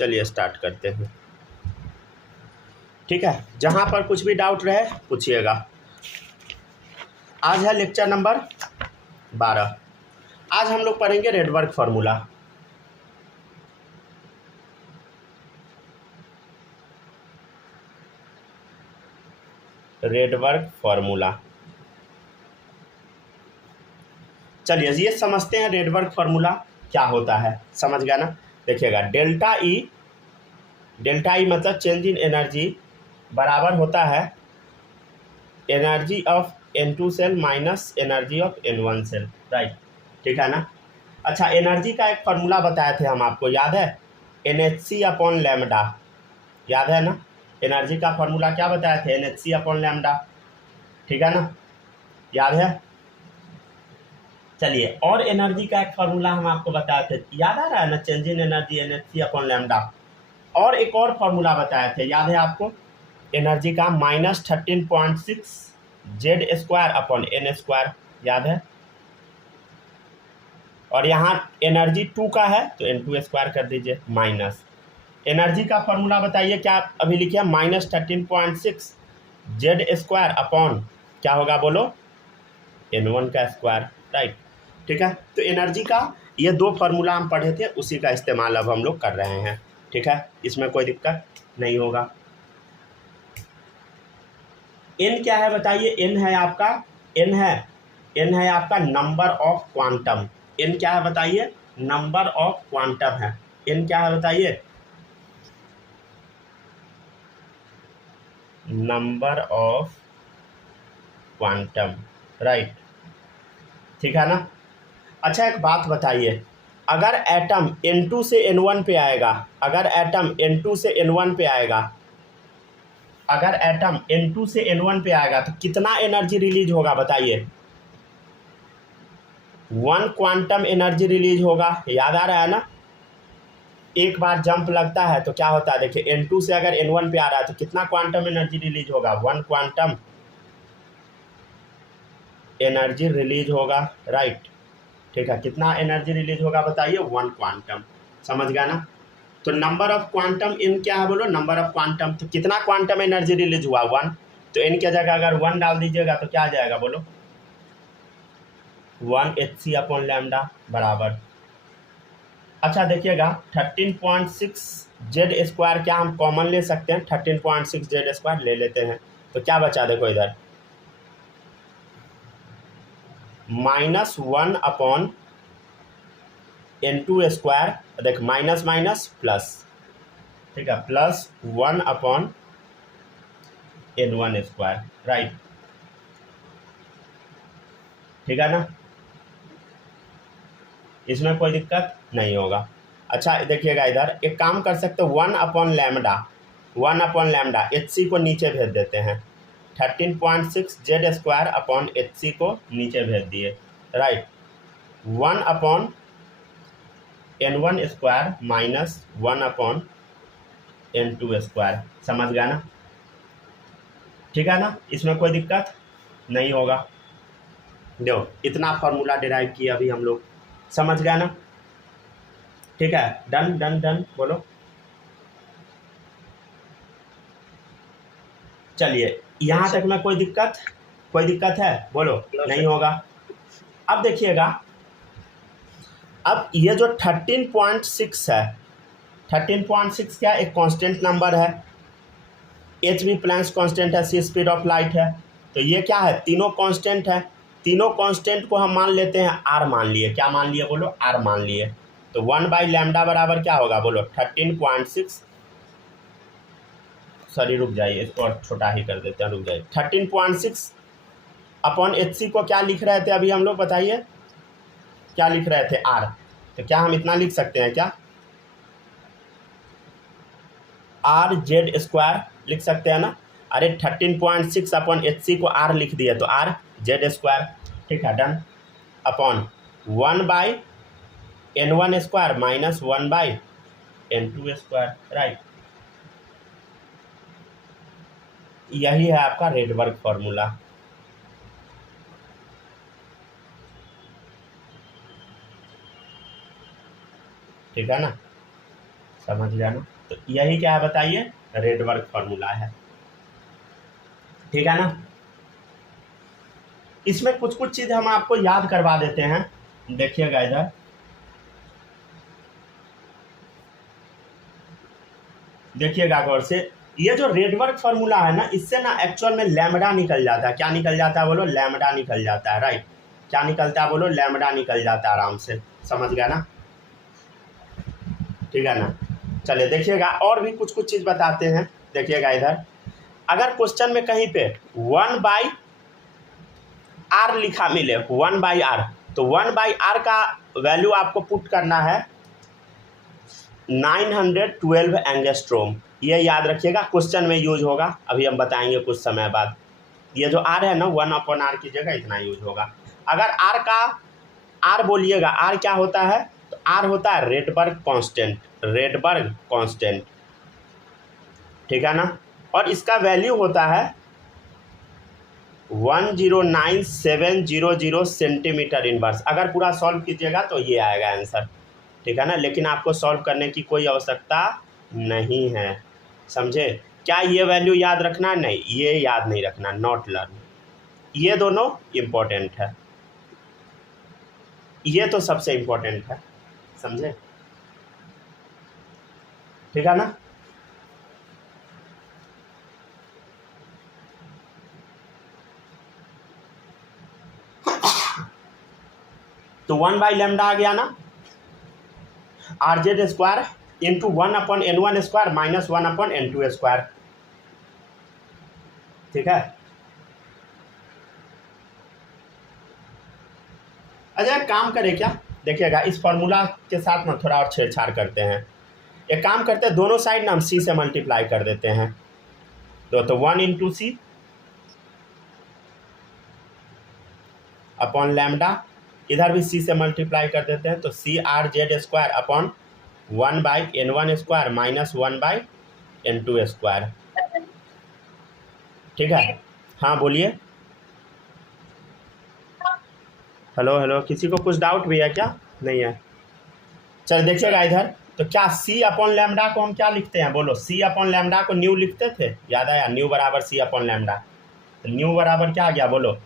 चलिए स्टार्ट करते हैं। ठीक है, जहाँ पर कुछ भी डाउट रहे पूछिएगा। आज है लेक्चर नंबर 12। आज हम लोग पढ़ेंगे रेडवर्क फार्मूला। रेडवर्क फार्मूला, चलिए ये समझते हैं रेडवर्क फार्मूला क्या होता है। समझ गया ना? देखिएगा, डेल्टा ई मतलब चेंज इन एनर्जी बराबर होता है energy of N2 cell minus energy of N1 cell, right. ठीक है ना? अच्छा, एनर्जी का एक फार्मूला बताए थे हम आपको, याद है? NHc अपॉन लैम्डा, याद है ना? एनर्जी का फार्मूला क्या बताए थे? NHc अपॉन लैम्डा, ठीक है ना? याद है? चलिए, और एनर्जी का एक फार्मूला हम आपको बताए थे, याद आ रहा है ना? Change in energy NHc upon lambda. और एक और फार्मूला बताए थे, याद है आपको? एनर्जी का -13.6 Z² अपॉन N², याद है? और यहाँ एनर्जी 2 का है तो N2² कर दीजिए माइनस। एनर्जी का फॉर्मूला बताइए क्या अभी लिखिए? -13.6 Z² अपॉन क्या होगा बोलो? N1 का स्क्वायर, राइट। ठीक है, तो एनर्जी का ये दो फार्मूला हम पढ़े थे, उसी का इस्तेमाल अब हम लोग कर रहे हैं। ठीक है, इसमें कोई दिक्कत नहीं होगा। एन क्या है बताइए? एन है आपका नंबर ऑफ क्वांटम। एन क्या है बताइए? नंबर ऑफ क्वांटम है। एन क्या है बताइए? Number of quantum, right. ठीक है ना? अच्छा, एक बात बताइए, अगर एटम N2 से N1 पे आएगा, अगर एटम N2 से N1 पे आएगा, अगर एटम N2 से N1 पे आएगा तो कितना एनर्जी रिलीज होगा बताइए? 1 क्वांटम एनर्जी रिलीज होगा। याद आ रहा है ना? एक बार जंप लगता है तो क्या होता है? देखिए, N2 से अगर N1 पे आ रहा है तो कितना क्वांटम एनर्जी रिलीज होगा? 1 क्वांटम एनर्जी रिलीज होगा, राइट। ठीक है, कितना एनर्जी रिलीज होगा बताइए? 1 क्वांटम। समझ गया ना? तो नंबर ऑफ क्वांटम इन क्या है बोलो? Number of quantum. तो कितना क्वांटम एनर्जी रिलीज हुआ? 1। तो इन की जगह अगर 1 डाल दीजिएगा तो क्या आ जाएगा बोलो? 1 Hc अपॉन लैम्डा बराबर। अच्छा देखिएगा, 13.6 Z² क्या हम कॉमन ले सकते हैं? 13.6 Z² ले लेते हैं तो क्या बचा? देखो इधर -1 अपॉन N2², देख माइनस माइनस प्लस, ठीक है, +1 अपॉन N1², राइट। ठीक है ना? इसमें कोई दिक्कत नहीं होगा। अच्छा देखिएगा, इधर एक काम कर सकते हो, 1 अपॉन लैम्डा Hc को नीचे भेज देते हैं। 13.6 Z² अपॉन Hc को नीचे भेज दिए, right. 1 upon N1² minus 1 upon N2²। समझ गया ना? ठीक है ना? इसमें कोई दिक्कत नहीं होगा। देखो, इतना फॉर्मूला डिराइव किया अभी हम लोग। समझ गया ना? ठीक है, डन डन डन बोलो। चलिए, यहाँ तक में कोई दिक्कत है बोलो? नहीं होगा। अब देखिएगा, अब ये जो 13.6 है, 13.6 क्या? एक कांस्टेंट नंबर है। एच भी प्लैंक्स कांस्टेंट है, सी स्पीड ऑफ लाइट है। तो ये क्या है? तीनों कांस्टेंट है। तीनों कांस्टेंट को हम मान लेते हैं आर मान लिए। क्या मान लिए बोलो? आर मान लिए। तो 1/λ बराबर क्या होगा बोलो? 13.6, सॉरी रुक जाइए, इसको और छोटा ही कर देते हैं, रुक जाइए। 13.6 अपॉन Hc को क्या लिख रहे थे अभी हम लोग? बताइए क्या लिख रहे थे? आर। तो क्या हम इतना लिख सकते हैं क्या? RZ² लिख सकते हैं ना? अरे 13.6 अपॉन Hc को आर लिख दिए तो RZ²। ठीक है, done. Upon 1/N1² minus 1/N2², right. यही है आपका रेडवर्क फार्मूला। ठीक है ना? समझ गया ना। तो यही क्या है बताइए, रेडबर्ग फॉर्मूला है, ठीक है ना। इसमें कुछ कुछ चीज़ हम आपको याद करवा देते हैं, देखिएगा इधर, देखिएगा गौर से। ये जो रेडबर्ग फॉर्मूला है ना, इससे ना एक्चुअल में लैम्बडा निकल जाता है। क्या निकल जाता है बोलो, लैम्बडा निकल जाता है, राइट। क्या निकलता है बोलो, लैम्बडा निकल जाता है आराम से, समझ गया ना, ठीक है ना। चलिए देखिएगा, और भी कुछ कुछ चीज़ बताते हैं, देखिएगा इधर। अगर क्वेश्चन में कहीं पे 1/r लिखा मिले, 1/r, तो 1/r का वैल्यू आपको पुट करना है 912 एंगस्ट्रोम। ये याद रखिएगा, क्वेश्चन में यूज होगा, अभी हम बताएंगे कुछ समय बाद। ये जो आर है ना, 1/r की जगह इतना यूज होगा। अगर आर का आर बोलिएगा, आर क्या होता है, तो आर होता है रेडबर्ग कांस्टेंट, रेडबर्ग कांस्टेंट, ठीक है ना। और इसका वैल्यू होता है 109,700 सेंटीमीटर इनवर्स। अगर पूरा सॉल्व कीजिएगा तो ये आएगा आंसर, ठीक है ना। लेकिन आपको सॉल्व करने की कोई आवश्यकता नहीं है, समझे। क्या ये वैल्यू याद रखना, नहीं, ये याद नहीं रखना, नॉट लर्न। ये दोनों इम्पोर्टेंट है, ये तो सबसे इम्पोर्टेंट है, समझे, ठीक है ना। तो 1/λ आ गया ना, RZ² into 1/N1² minus 1/N2², ठीक है। अच्छा एक काम करें क्या, देखिएगा इस फॉर्मूला के साथ ना थोड़ा और छेड़छाड़ करते हैं। एक काम करते हैं, दोनों साइड ना हम C से मल्टीप्लाई कर देते हैं, तो 1 इंटू सी अपॉन लैम्डा, इधर भी C से मल्टीप्लाई कर देते हैं, तो CRZ² upon 1/N1² minus 1/N2², ठीक है। हाँ बोलिए, हेलो हेलो, किसी को कुछ डाउट भी है क्या, नहीं है। चल देखिएगा इधर, तो क्या C अपॉन लैम्डा को हम क्या लिखते हैं बोलो, C अपॉन लैम्डा को न्यू लिखते थे, याद आया, न्यू बराबर C अपॉन लैम्डा। तो न्यू बराबर क्या आ गया बोलो,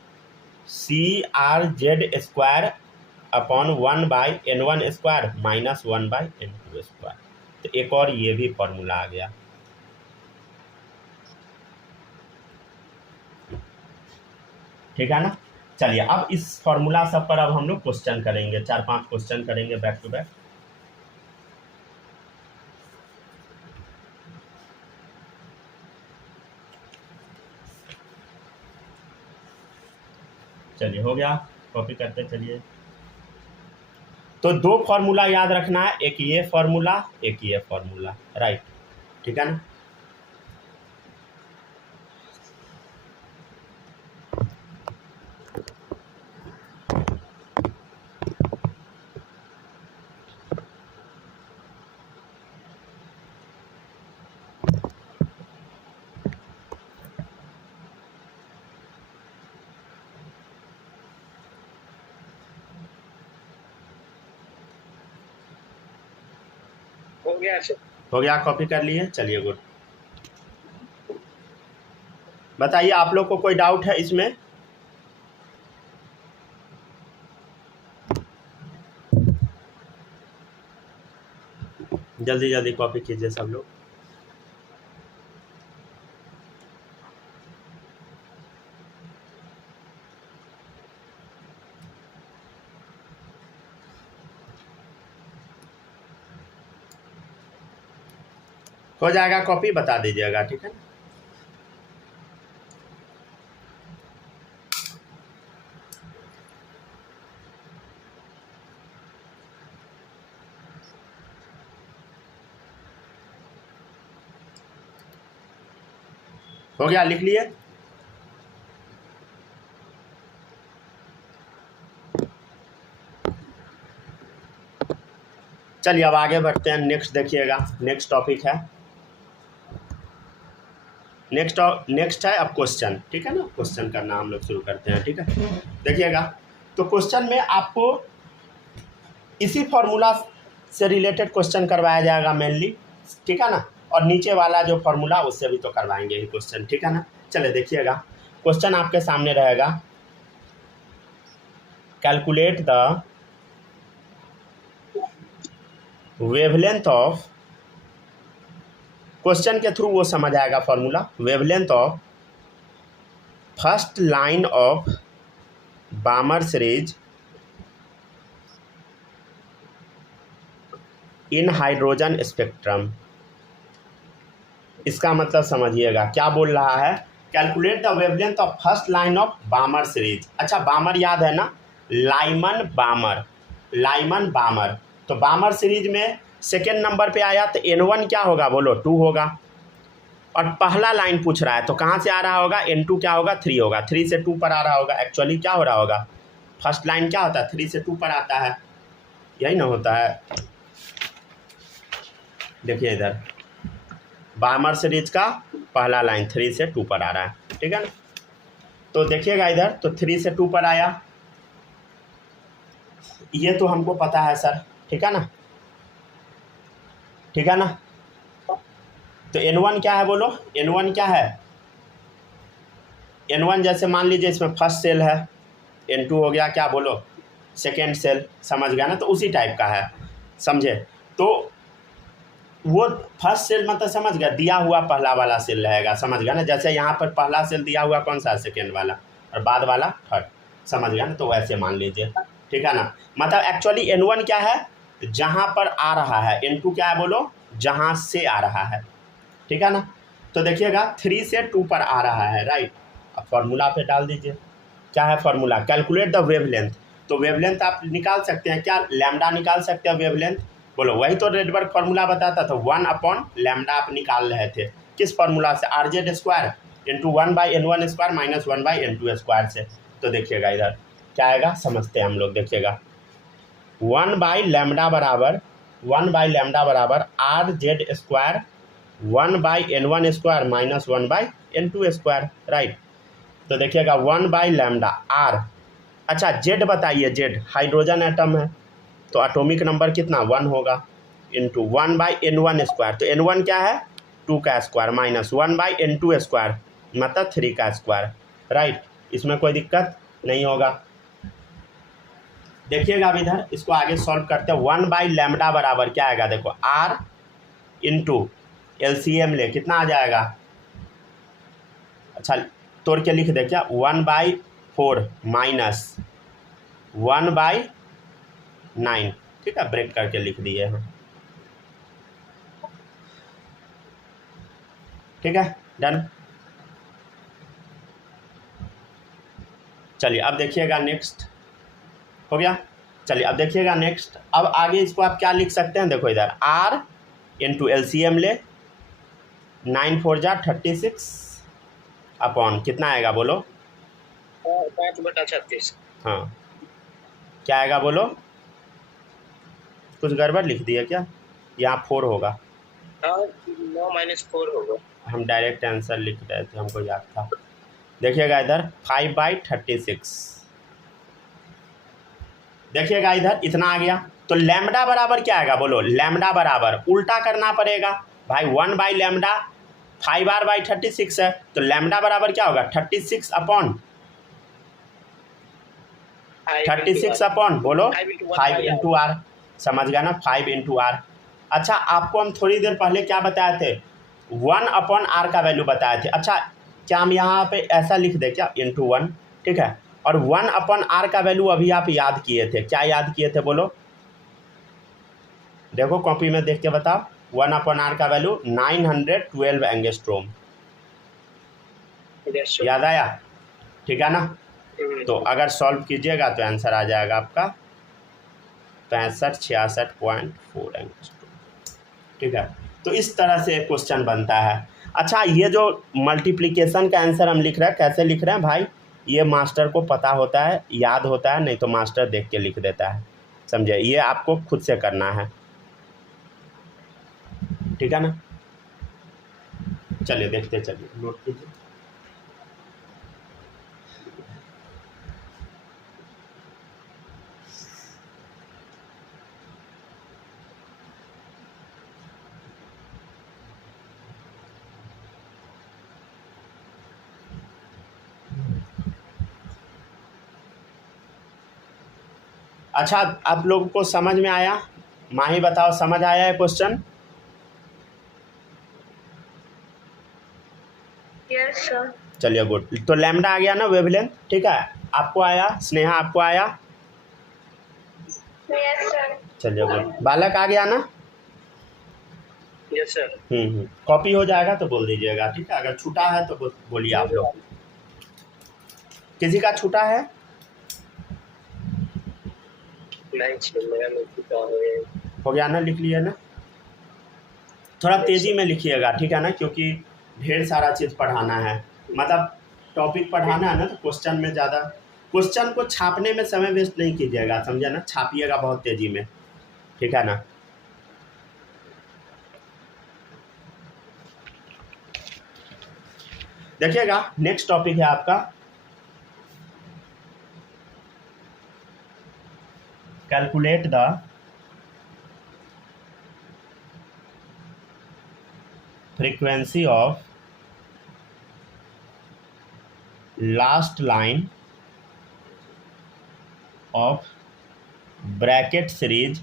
CRZ² upon 1/N1² minus 1/N2²। तो एक और ये भी फॉर्मूला आ गया, ठीक है ना। चलिए अब इस फॉर्मूला सब पर अब हम लोग क्वेश्चन करेंगे, 4-5 क्वेश्चन करेंगे बैक टू बैक। चलिए हो गया, कॉपी करते चलिए। तो 2 फॉर्मूला याद रखना है, एक ये फॉर्मूला, एक ये फॉर्मूला, राइट, ठीक है ना। हो गया, कॉपी कर लिए, चलिए गुड। बताइए आप लोग को कोई डाउट है इसमें, जल्दी जल्दी कॉपी कीजिए सब लोग। हो जाएगा कॉपी, बता दीजिएगा, ठीक है। हो गया, लिख लिए। चलिए अब आगे बढ़ते हैं, नेक्स्ट देखिएगा, नेक्स्ट टॉपिक है, नेक्स्ट है अब क्वेश्चन, ठीक है ना। क्वेश्चन करना हम लोग शुरू करते हैं, ठीक है। देखिएगा, तो क्वेश्चन में आपको इसी फॉर्मूला से रिलेटेड क्वेश्चन करवाया जाएगा मेनली, ठीक है ना। और नीचे वाला जो फॉर्मूला उससे भी तो करवाएंगे ही क्वेश्चन, ठीक है ना। चले देखिएगा, क्वेश्चन आपके सामने रहेगा, calculate the wavelength of, question के थ्रू वो समझ आएगा formula, wavelength of first line of Balmer series in hydrogen spectrum. इसका मतलब समझिएगा क्या बोल रहा है, calculate the wavelength of first line of Balmer series. अच्छा बामर याद है ना, लाइमन बामर, लाइमन बामर। तो बामर सीरीज में सेकेंड नंबर पे आया तो N1 क्या होगा बोलो, 2 होगा। और पहला लाइन पूछ रहा है तो कहाँ से आ रहा होगा, N2 क्या होगा, 3 होगा, 3 से 2 पर आ रहा होगा। एक्चुअली क्या हो रहा होगा, फर्स्ट लाइन क्या होता है, 3 से 2 पर आता है, यही ना होता है। देखिए इधर बामर सीरीज का पहला लाइन 3 से 2 पर आ रहा है, ठीक है ना। तो देखिएगा इधर, तो 3 से 2 पर आया, ये तो हमको पता है सर, ठीक है ना, ठीक है ना। तो N1 क्या है बोलो, N1 क्या है, N1 जैसे मान लीजिए इसमें फर्स्ट सेल है, N2 हो गया क्या बोलो, सेकेंड सेल, समझ गया ना। तो उसी टाइप का है, समझे। तो वो फर्स्ट सेल मतलब समझ गया, दिया हुआ पहला वाला सेल रहेगा, समझ गया ना। जैसे यहाँ पर पहला सेल दिया हुआ कौन सा, सेकेंड वाला, और बाद वाला थर्ड, समझ गया ना। तो वैसे मान लीजिए, ठीक है ना। मतलब एक्चुअली N1 क्या है, जहाँ पर आ रहा है, N2 क्या है बोलो, जहाँ से आ रहा है, ठीक है ना। तो देखिएगा 3 से 2 पर आ रहा है, राइट। अब फॉर्मूला पे डाल दीजिए, क्या है फॉर्मूला, कैलकुलेट द वेवलेंथ। तो वेवलेंथ आप निकाल सकते हैं क्या, लैम्डा निकाल सकते हैं वेवलेंथ, बोलो वही तो रेडबर्ग फार्मूला बताता था, 1/λ आप निकाल रहे थे, किस फार्मूला से, RZ² into 1/N1² minus 1/N2² से। तो देखिएगा इधर क्या आएगा, समझते हैं हम लोग, देखिएगा 1/λ बराबर, 1/λ बराबर RZ² 1/N1² minus 1/N2², right. तो देखिएगा 1/λ R, अच्छा जेड बताइए, जेड हाइड्रोजन एटम है तो एटॉमिक नंबर कितना 1 होगा, इंटू 1/N1²। तो N1 क्या है, 2 का स्क्वायर माइनस 1/N2² मतलब 3 का स्क्वायर, राइट। इसमें कोई दिक्कत नहीं होगा। देखिएगा अब इधर इसको आगे सॉल्व करते हैं, 1/λ बराबर क्या आएगा, देखो R इंटू LCM ले कितना आ जाएगा, अच्छा तोड़ के लिख दे क्या, 1/4 माइनस 1/9, ठीक है, ब्रेक करके लिख दिए हैं, ठीक है, डन। चलिए अब देखिएगा नेक्स्ट, हो गया। चलिए अब देखिएगा नेक्स्ट, अब आगे इसको आप क्या लिख सकते हैं, देखो इधर R इंटू LCM ले, 9 4 जा 36 अपॉन कितना आएगा बोलो, 5/36। हाँ क्या आएगा बोलो, कुछ गड़बड़ लिख दिया क्या, यहाँ 4 होगा, 9 - 4 होगा, हम डायरेक्ट आंसर लिख रहे थे, हमको याद था। देखिएगा इधर 5/36, देखिएगा इधर इतना आ गया। तो लैम्डा बराबर क्या आएगा बोलो, लैम्डा बराबर उल्टा करना पड़ेगा भाई, 1/λ 5R/36 है, तो लैम्डा बराबर क्या होगा 36 अपॉन 36 अपॉन बोलो 5 इंटू R, समझ गया ना, 5 इंटू R। अच्छा आपको हम थोड़ी देर पहले क्या बताए थे, 1/R का वैल्यू बताए थे। अच्छा क्या हम यहाँ पे ऐसा लिख दें क्या, इंटू 1, ठीक है। और 1/R का वैल्यू अभी आप याद किए थे, क्या याद किए थे बोलो, देखो कॉपी में देख के बताओ, 1/R का वैल्यू 912 एंगस्ट्रोम, याद आया, ठीक है ना। तो अगर सॉल्व कीजिएगा तो आंसर आ जाएगा आपका 6566.4 एंगस्ट्रोम, ठीक है। तो इस तरह से क्वेश्चन बनता है। अच्छा ये जो मल्टीप्लिकेशन का आंसर हम लिख रहे हैं, कैसे लिख रहे हैं भाई, ये मास्टर को पता होता है, याद होता है, नहीं तो मास्टर देख के लिख देता है, समझे, ये आपको खुद से करना है, ठीक है ना। चलिए देखते चलिए, नोट कीजिए। अच्छा, आप लोगों को समझ में आया? माही बताओ, समझ आया है क्वेश्चन? Yes sir. चलिए गुड। तो लैम्डा आ गया ना वेवलेंथ, ठीक है। आपको आया? स्नेहा आपको आया? Yes sir. चलिए गुड। बालक आ गया ना? Yes sir. कॉपी हो जाएगा तो बोल दीजिएगा, ठीक है। अगर छूटा है तो बोलिए आप लोग। किसी का छूटा है? नहीं सर, मेरा नहीं चुका है। हो गया ना? लिख लिया ना? थोड़ा तेज़ी में लिखिएगा, ठीक है ना, क्योंकि ढेर सारा चीज़ पढ़ाना है। मतलब टॉपिक पढ़ाना है ना, तो क्वेश्चन में ज़्यादा, क्वेश्चन को छापने में समय वेस्ट नहीं कीजिएगा, समझे ना। छापिएगा बहुत तेज़ी में, ठीक है ना। देखिएगा, नेक्स्ट टॉपिक है आपका calculate the frequency of last line of Brackett series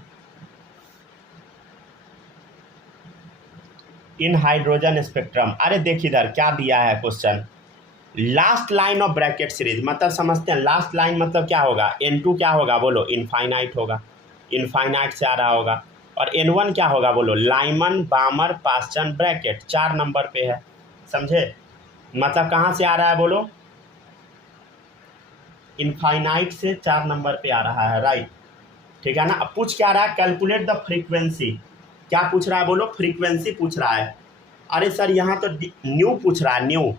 in hydrogen spectrum. अरे देखिए इधर क्या दिया है question, last line of Brackett series, मतलब समझते हैं लास्ट लाइन मतलब क्या होगा? N2 क्या होगा बोलो? इनफाइनाइट होगा, इनफाइनाइट से आ रहा होगा। और N1 क्या होगा बोलो? लाइमन, बामर, पास्चन, ब्रैकेट 4 नंबर पे है, समझे। मतलब कहाँ से आ रहा है बोलो? इनफाइनाइट से 4 नंबर पे आ रहा है, राइट, ठीक है ना। अब पूछ क्या रहा है? Calculate the frequency. क्या पूछ रहा है बोलो? फ्रीक्वेंसी पूछ रहा है। अरे सर यहाँ तो न्यू पूछ रहा है, न्यू,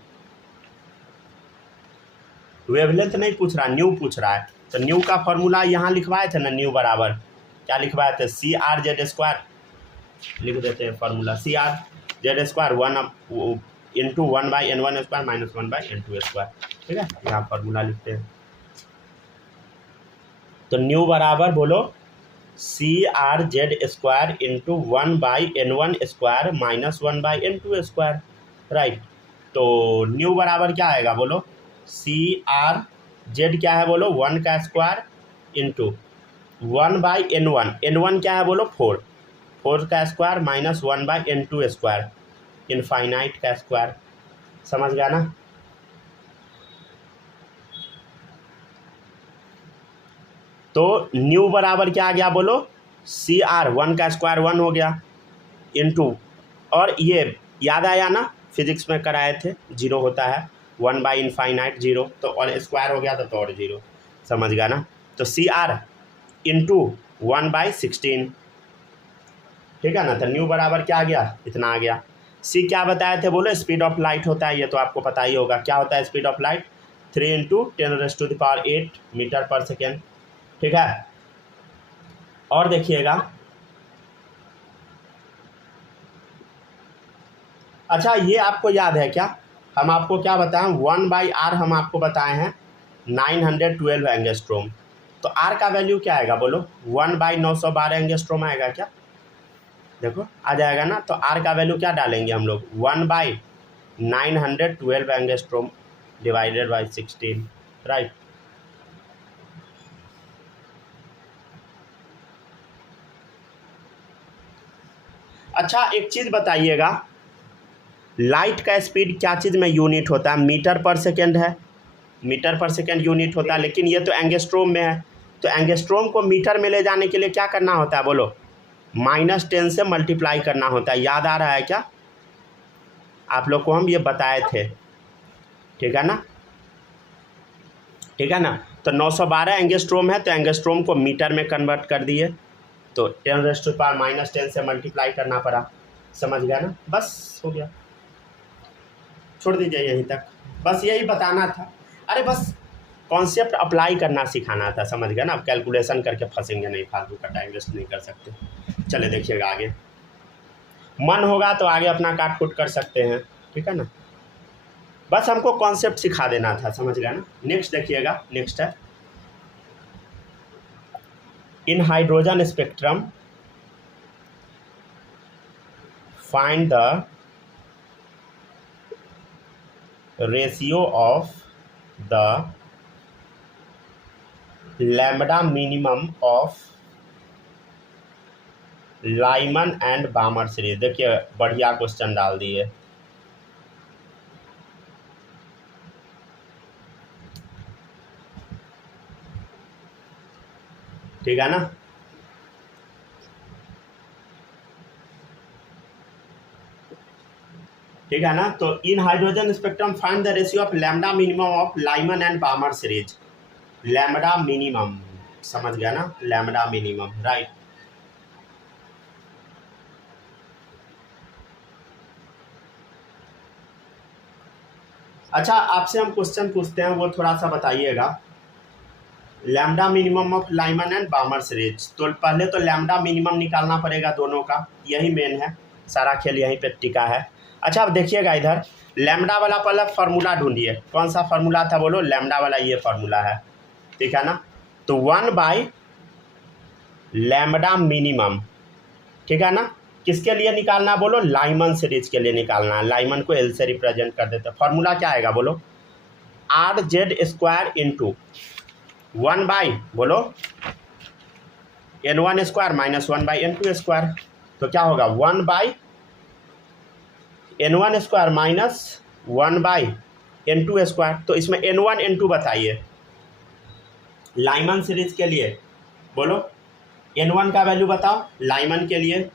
वेवलेंथ नहीं पूछ रहा, न्यू पूछ रहा है। तो न्यू का फॉर्मूला यहाँ लिखवाए थे ना, न्यू बराबर क्या लिखवाए थे? CR/Z²। लिख देते हैं formula, CR/Z² 1 into 1/N1² minus 1/N2², ठीक है। यहाँ फॉर्मूला लिखते हैं। तो न्यू बराबर बोलो CR/Z² into 1/N1² minus 1/N2², right. तो न्यू बराबर क्या आएगा बोलो? CR/Z क्या है बोलो? 1 का स्क्वायर इंटू 1/N1, N1 क्या है बोलो? 4 का स्क्वायर माइनस 1/N2², इनफाइनाइट का स्क्वायर। समझ गया ना? तो न्यू बराबर क्या आ गया बोलो? CR 1 का स्क्वायर 1 हो गया इंटू, और ये याद आया ना, फिजिक्स में कराए थे, 0 होता है, 1/इनफाइनाइट 0, तो और स्क्वायर हो गया तो और 0, समझ गया ना। तो CR इंटू 1/16, ठीक है ना। तो न्यू बराबर क्या आ गया? इतना आ गया। C क्या बताए थे बोलो? स्पीड ऑफ लाइट होता है, ये तो आपको पता ही होगा। क्या होता है स्पीड ऑफ लाइट? 3 × 10⁸ मीटर पर सेकेंड, ठीक है। और देखिएगा, अच्छा ये आपको याद है क्या? हम आपको क्या बताएं? 1/R हम आपको बताए हैं 912 एंगस्ट्रोम। तो R का वैल्यू क्या आएगा बोलो? 1/912 एंगस्ट्रोम आएगा क्या? देखो आ जाएगा ना। तो R का वैल्यू क्या डालेंगे हम लोग? 1/912 एंगस्ट्रोम डिवाइडेड बाई 16, राइट। अच्छा एक चीज़ बताइएगा, लाइट का स्पीड क्या चीज़ में यूनिट होता है? मीटर पर सेकेंड है, मीटर पर सेकेंड यूनिट होता है, लेकिन ये तो एंगस्ट्रोम में है। तो एंगस्ट्रोम को मीटर में ले जाने के लिए क्या करना होता है बोलो? -10 से मल्टीप्लाई करना होता है। याद आ रहा है क्या? आप लोग को हम ये बताए थे, ठीक है ना, ठीक है ना। तो 912 एंगस्ट्रोम है, तो एंगस्ट्रोम को मीटर में कन्वर्ट कर दिए, तो 10⁻⁻10 से मल्टीप्लाई करना पड़ा, समझ गया ना। बस हो गया, छोड़ दीजिए यहीं तक, बस यही बताना था। अरे बस कॉन्सेप्ट अप्लाई करना सिखाना था, समझ गया ना। अब कैलकुलेशन करके फंसेंगे नहीं, फालतू का टाइम वेस्ट नहीं कर सकते। चले देखिएगा आगे, मन होगा तो आगे अपना काट कूट कर सकते हैं, ठीक है ना। बस हमको कॉन्सेप्ट सिखा देना था, समझ गया ना। नेक्स्ट देखिएगा, नेक्स्ट है in hydrogen spectrum find the ratio of the lambda minimum of Lyman and Balmer series. देखिए बढ़िया क्वेश्चन डाल दिए। ठीक है ना। ठीक है ना। तो in hydrogen spectrum find the ratio of lambda minimum of Lyman and Balmer series. Lambda minimum, समझ गया ना, लैम्बडा मिनिमम, राइट। अच्छा आपसे हम क्वेश्चन पूछते हैं, वो थोड़ा सा बताइएगा। Lambda minimum of Lyman and Balmer series. तो पहले तो लैम्बडा मिनिमम निकालना पड़ेगा दोनों का, यही मेन है, सारा खेल यहीं पे टिका है। अच्छा अब देखिएगा इधर, लैम्बडा वाला पहले फार्मूला ढूंढिए। कौन सा फार्मूला था बोलो? लैम्बडा वाला ये फार्मूला है, ठीक है ना। तो 1/, लैम्बडा मिनिमम, ठीक है ना। किसके लिए निकालना बोलो? लाइमन सीरीज के लिए निकालना है। लाइमन को एल से रिप्रेजेंट कर देते हैं। फार्मूला क्या आएगा बोलो? RZ² इंटू 1/, बोलो, N1² माइनस 1/N2²। तो क्या होगा? 1/N1² minus 1/N2²। तो इसमें N1 N2 बताइए लाइमन सीरीज के लिए, बोलो N1 का वैल्यू बताओ लाइमन के लिए।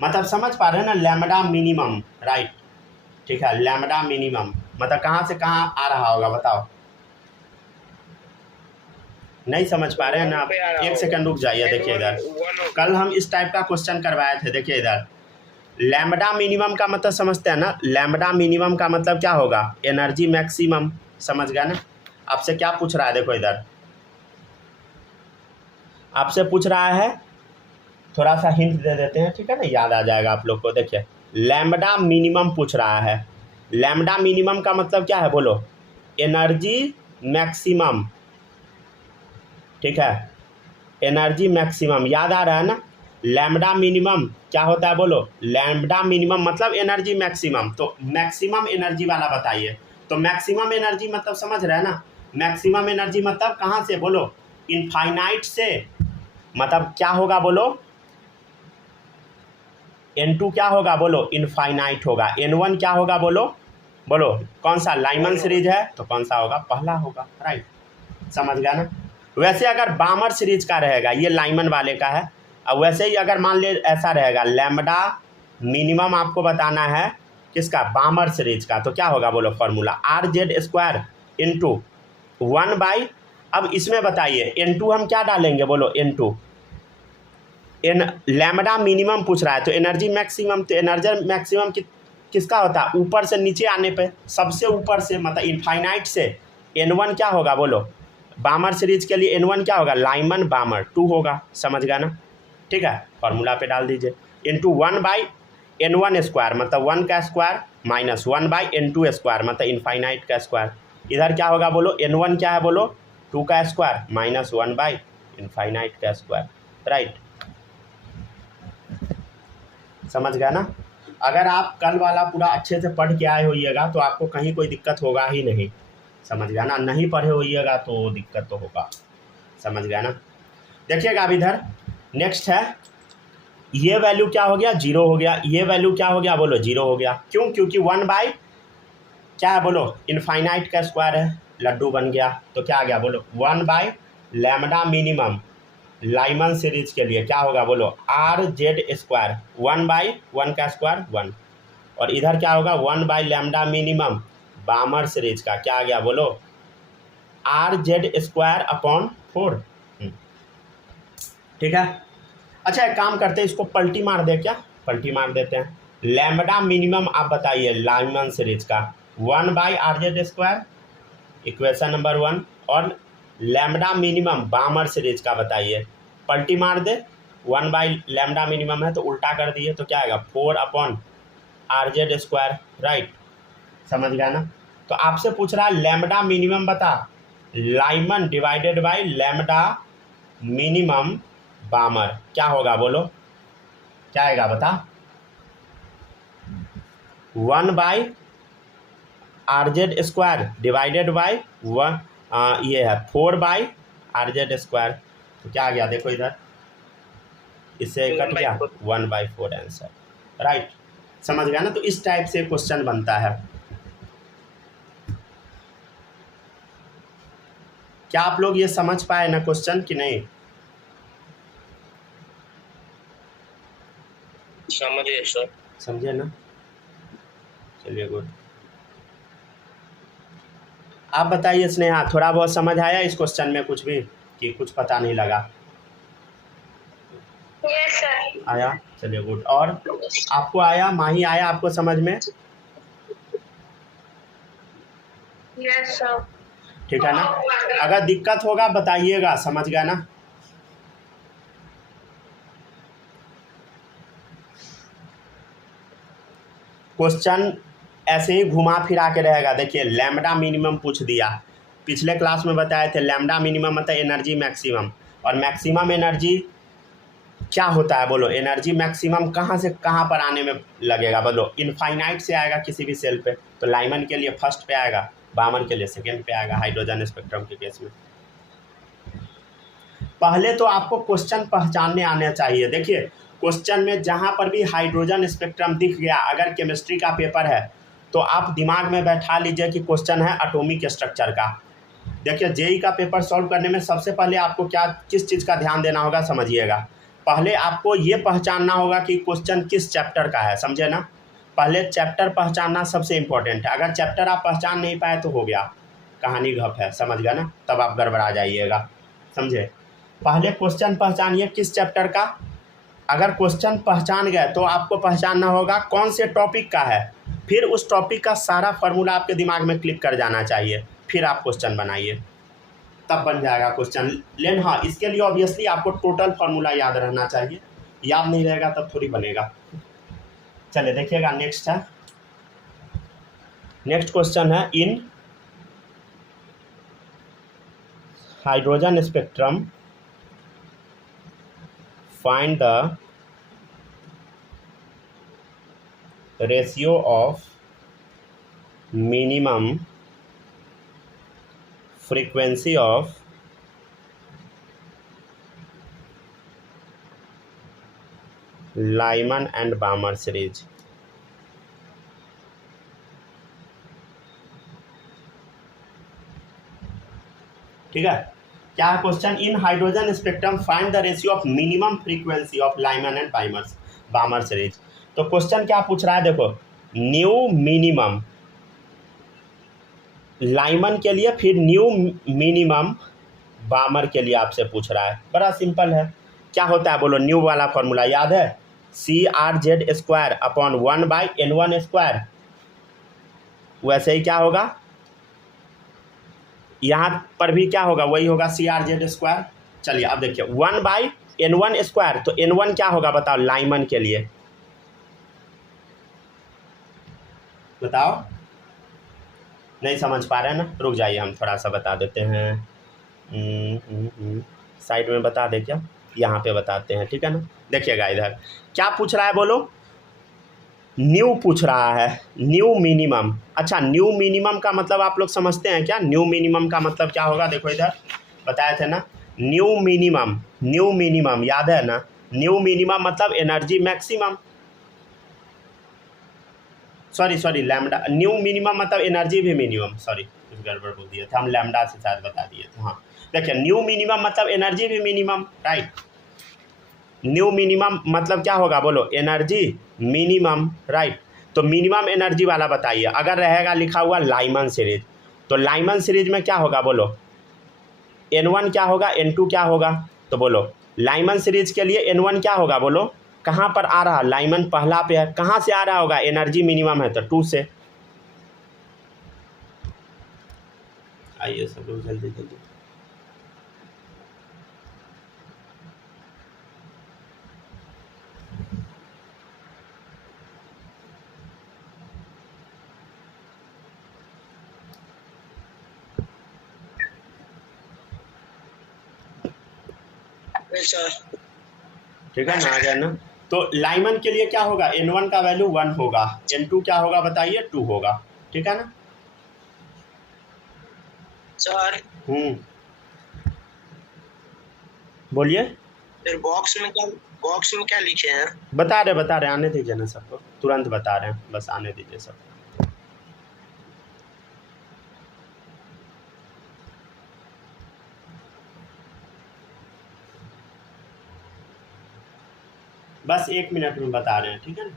मतलब समझ पा रहे हैं ना, लैम्बडा मिनिमम, राइट, ठीक है। लैम्बडा मिनिमम मतलब कहाँ से कहाँ आ रहा होगा बताओ? नहीं समझ पा रहे हैं ना आप? एक सेकंड रुक जाइए। देखिए इधर, कल हम इस टाइप का क्वेश्चन करवाए थे। देखिए इधर, लैम्बडा मिनिमम का मतलब समझते हैं ना? लैम्बडा मिनिमम का मतलब क्या होगा? एनर्जी मैक्सिमम, समझ गया ना। आपसे क्या पूछ रहा है? देखो इधर आपसे पूछ रहा है, थोड़ा सा हिंट दे देते हैं, ठीक है ना, याद आ जाएगा आप लोग को। देखिए लैम्बडा मिनिमम पूछ रहा है। लैम्बडा मिनिमम का मतलब क्या है बोलो? एनर्जी मैक्सिमम, ठीक है, एनर्जी मैक्सिमम। याद आ रहा है ना? लैम्बडा मिनिमम क्या होता है बोलो? लैम्बडा मिनिमम मतलब एनर्जी मैक्सिमम। तो मैक्सिमम एनर्जी वाला बताइए। तो मैक्सिमम एनर्जी मतलब समझ रहे हैं ना? मैक्सिमम एनर्जी मतलब कहाँ से बोलो? इनफाइनाइट से। मतलब क्या होगा बोलो? N2 क्या होगा बोलो? इनफाइनाइट होगा। N1 क्या होगा बोलो? बोलो कौन सा? लाइमन सीरीज है तो कौन सा होगा? पहला होगा, राइट, समझ गया ना। वैसे अगर बामर सीरीज का रहेगा, ये लाइमन वाले का है। अब वैसे ही अगर मान ले ऐसा रहेगा, लैम्बडा मिनिमम आपको बताना है किसका? बामर सीरीज का। तो क्या होगा बोलो फॉर्मूला? RZ² इंटू 1/, अब इसमें बताइए N2 हम क्या डालेंगे बोलो? N2 लैम्बडा मिनिमम पूछ रहा है तो एनर्जी मैक्सिमम। तो एनर्जी मैक्सिमम किसका होता है? ऊपर से नीचे आने पे, सबसे ऊपर से, मतलब इनफाइनाइट से। N1 क्या होगा बोलो? बामर सीरीज के लिए N1 क्या होगा? लाइमन बामर 2 होगा, समझ गया ना। ठीक है, फॉर्मूला पे डाल दीजिए। इंटू 1/N1² मतलब 1 का स्क्वायर माइनस 1/N2² मतलब इनफाइनाइट का स्क्वायर। इधर क्या होगा बोलो? N1 क्या है बोलो? 2 का स्क्वायर माइनस 1/इनफाइनाइट का स्क्वायर, राइट, समझ गया ना। अगर आप कल वाला पूरा अच्छे से पढ़ के आए होइएगा तो आपको कहीं कोई दिक्कत होगा ही नहीं, समझ गया ना। नहीं पढ़े होइएगा तो दिक्कत तो होगा, समझ गया ना। देखिएगा अब इधर नेक्स्ट है, ये वैल्यू क्या हो गया? 0 हो गया। ये वैल्यू क्या हो गया बोलो? 0 हो गया। क्यों? क्योंकि 1/ क्या है बोलो? इनफाइनाइट का स्क्वायर है, लड्डू बन गया। तो क्या आ गया बोलो? 1/ लैम्बडा मिनिमम लाइमन सीरीज के लिए क्या होगा बोलो? RZ², 1/1 का स्क्वायर 1। और इधर क्या होगा? 1/ लैम्बडा मिनिमम बामर सीरीज का क्या आ गया बोलो? RZ²/4। ठीक है। अच्छा एक काम करते हैं, इसको पलटी मार दे, क्या पलटी मार देते हैं। लैम्बडा मिनिमम आप बताइए लाइमन सीरीज का, 1/RZ², इक्वेशन नंबर 1। और लैम्बडा मिनिमम बामर सीरीज का बताइए, पलटी मार दे। 1/ लैम्बडा मिनिमम है तो उल्टा कर दिए तो क्या आएगा? 4/RZ², राइट, समझ गया ना। तो आपसे पूछ रहा है लैम्बडा मिनिमम बता, Lyman divided by lambda minimum Balmer क्या होगा बोलो? क्या आएगा बता? 1/RZ² डिवाइडेड बाय 1, ये है 4/, RZ²। तो क्या आ गया देखो इधर, इससे कट गया 1/4। 1/4 आंसर, राइट। समझ गया ना। तो इस टाइप से क्वेश्चन बनता है। क्या आप लोग ये समझ पाए ना क्वेश्चन कि नहीं? समझिए सर। समझे ना, चलिए गुड। आप बताइए स्नेहा, थोड़ा बहुत समझ आया इस क्वेश्चन में कुछ भी, कि कुछ पता नहीं लगा? Yes sir. आया, चलिए गुड। और आपको आया, माही आया आपको समझ में? Yes sir. ठीक है ना। अगर दिक्कत होगा बताइएगा, समझ गया ना। क्वेश्चन ऐसे ही घुमा फिरा के रहेगा। देखिए लैम्डा मिनिमम पूछ दिया, पिछले क्लास में बताए थे लैम्डा मिनिमम मतलब एनर्जी मैक्सिमम, और मैक्सिमम एनर्जी क्या होता है बोलो? एनर्जी मैक्सिमम कहाँ से कहाँ पर आने में लगेगा बोलो? इनफाइनाइट से आएगा किसी भी सेल पे, तो लाइमन के लिए फर्स्ट पे आएगा, बामन के लिए सेकंड पे आएगा हाइड्रोजन स्पेक्ट्रम के केस में। पहले तो आपको क्वेश्चन पहचानने आने चाहिए। देखिए क्वेश्चन में जहाँ पर भी हाइड्रोजन स्पेक्ट्रम दिख गया, अगर केमिस्ट्री का पेपर है तो आप दिमाग में बैठा लीजिए कि क्वेश्चन है एटॉमिक स्ट्रक्चर का। देखिए जेई का पेपर सॉल्व करने में सबसे पहले आपको क्या किस चीज़ का ध्यान देना होगा समझिएगा। पहले आपको ये पहचानना होगा कि क्वेश्चन किस चैप्टर का है, समझे ना। पहले चैप्टर पहचानना सबसे इम्पोर्टेंट है। अगर चैप्टर आप पहचान नहीं पाए तो हो गया, कहानी घप है, समझ गया ना, तब आप गड़बड़ा जाइएगा, समझे। पहले क्वेश्चन पहचानिए किस चैप्टर का। अगर क्वेश्चन पहचान गए तो आपको पहचानना होगा कौन से टॉपिक का है, फिर उस टॉपिक का सारा फार्मूला आपके दिमाग में क्लिक कर जाना चाहिए, फिर आप क्वेश्चन बनाइए, तब बन जाएगा क्वेश्चन। लेकिन हाँ, इसके लिए ऑब्वियसली आपको टोटल फार्मूला याद रहना चाहिए, याद नहीं रहेगा तब थोड़ी बनेगा। चलिए देखिएगा नेक्स्ट है, नेक्स्ट क्वेश्चन है in hydrogen spectrum find the ratio of minimum frequency of Lyman and Balmer series। ठीक है, क्या है question? In hydrogen spectrum find the ratio of minimum frequency of Lyman and Balmer series. तो question क्या पूछ रहा है देखो, न्यू मिनिमम लाइमन के लिए, फिर न्यू मिनिमम बामर के लिए आपसे पूछ रहा है। बड़ा सिंपल है, क्या होता है बोलो? न्यू वाला फॉर्मूला याद है, CRZ² अपॉन 1/N1²। वैसे ही क्या होगा यहाँ पर भी, क्या होगा वही होगा CRZ²। चलिए अब देखिए 1/N1², तो N1 क्या होगा बताओ लाइमन के लिए, बताओ। नहीं समझ पा रहे हैं ना, रुक जाइए हम थोड़ा सा बता देते हैं। साइड में बता दे क्या, यहाँ पे बताते हैं, ठीक है ना। देखिएगा इधर क्या पूछ रहा है बोलो, न्यू पूछ रहा है, न्यू मिनिमम। अच्छा न्यू मिनिमम का मतलब आप लोग समझते हैं क्या? न्यू मिनिमम का मतलब क्या होगा? देखो इधर बताए थे ना, न्यू मिनिमम याद है ना। न्यू मिनिमम मतलब energy maximum, sorry lambda. New minimum मतलब एनर्जी भी मिनिमम, सॉरी कुछ गड़बड़ बोल दिए थे हम, लैम्डा से शायद बता दिए थे। हाँ देखिए न्यू मिनिमम मतलब एनर्जी भी मिनिमम, राइट। न्यू मिनिमम मतलब क्या होगा बोलो? Energy minimum, right. तो मिनिमम एनर्जी वाला बताइए। अगर रहेगा लिखा हुआ लाइमन सीरीज, तो लाइमन सीरीज में क्या होगा बोलो? N1 क्या होगा, N2 क्या होगा? तो बोलो लाइमन सीरीज के लिए N1 क्या होगा बोलो? कहाँ पर आ रहा? लाइमन पहला पे है, कहाँ से आ रहा होगा? एनर्जी मिनिमम है तो 2 से। आइए सब लोग जल्दी जल्दी। ठीक है ना, आ गया ना। तो लाइमन के लिए क्या होगा? N1 का वैल्यू 1 होगा, N2 क्या होगा बताइए? 2 होगा, ठीक है ना सर। बोलिए। फिर बॉक्स में क्या लिखे हैं? बता रहे आने दीजिए ना सबको, तुरंत बता रहे हैं, बस आने दीजिए सब। बस 1 मिनट में बता रहे हैं, ठीक है ना।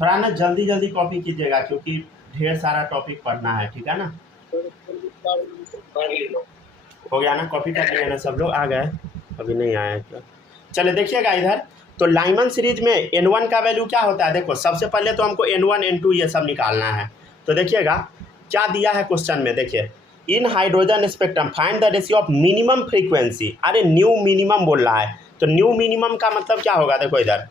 थोड़ा ना जल्दी जल्दी कॉपी कीजिएगा, क्योंकि ढेर सारा टॉपिक पढ़ना है, ठीक है ना। हो गया ना, कॉपी कर लिया ना सब लोग? आ गए? अभी नहीं आया क्या? चले देखिएगा इधर। तो लाइमन सीरीज में N1 का वैल्यू क्या होता है? देखो सबसे पहले तो हमको N1 N2 ये सब निकालना है। तो देखिएगा क्या दिया है क्वेश्चन में, देखिए in hydrogen spectrum find the ratio of minimum frequency. अरे न्यू मिनिमम बोल रहा है, तो न्यू मिनिमम का मतलब क्या होगा? देखो इधर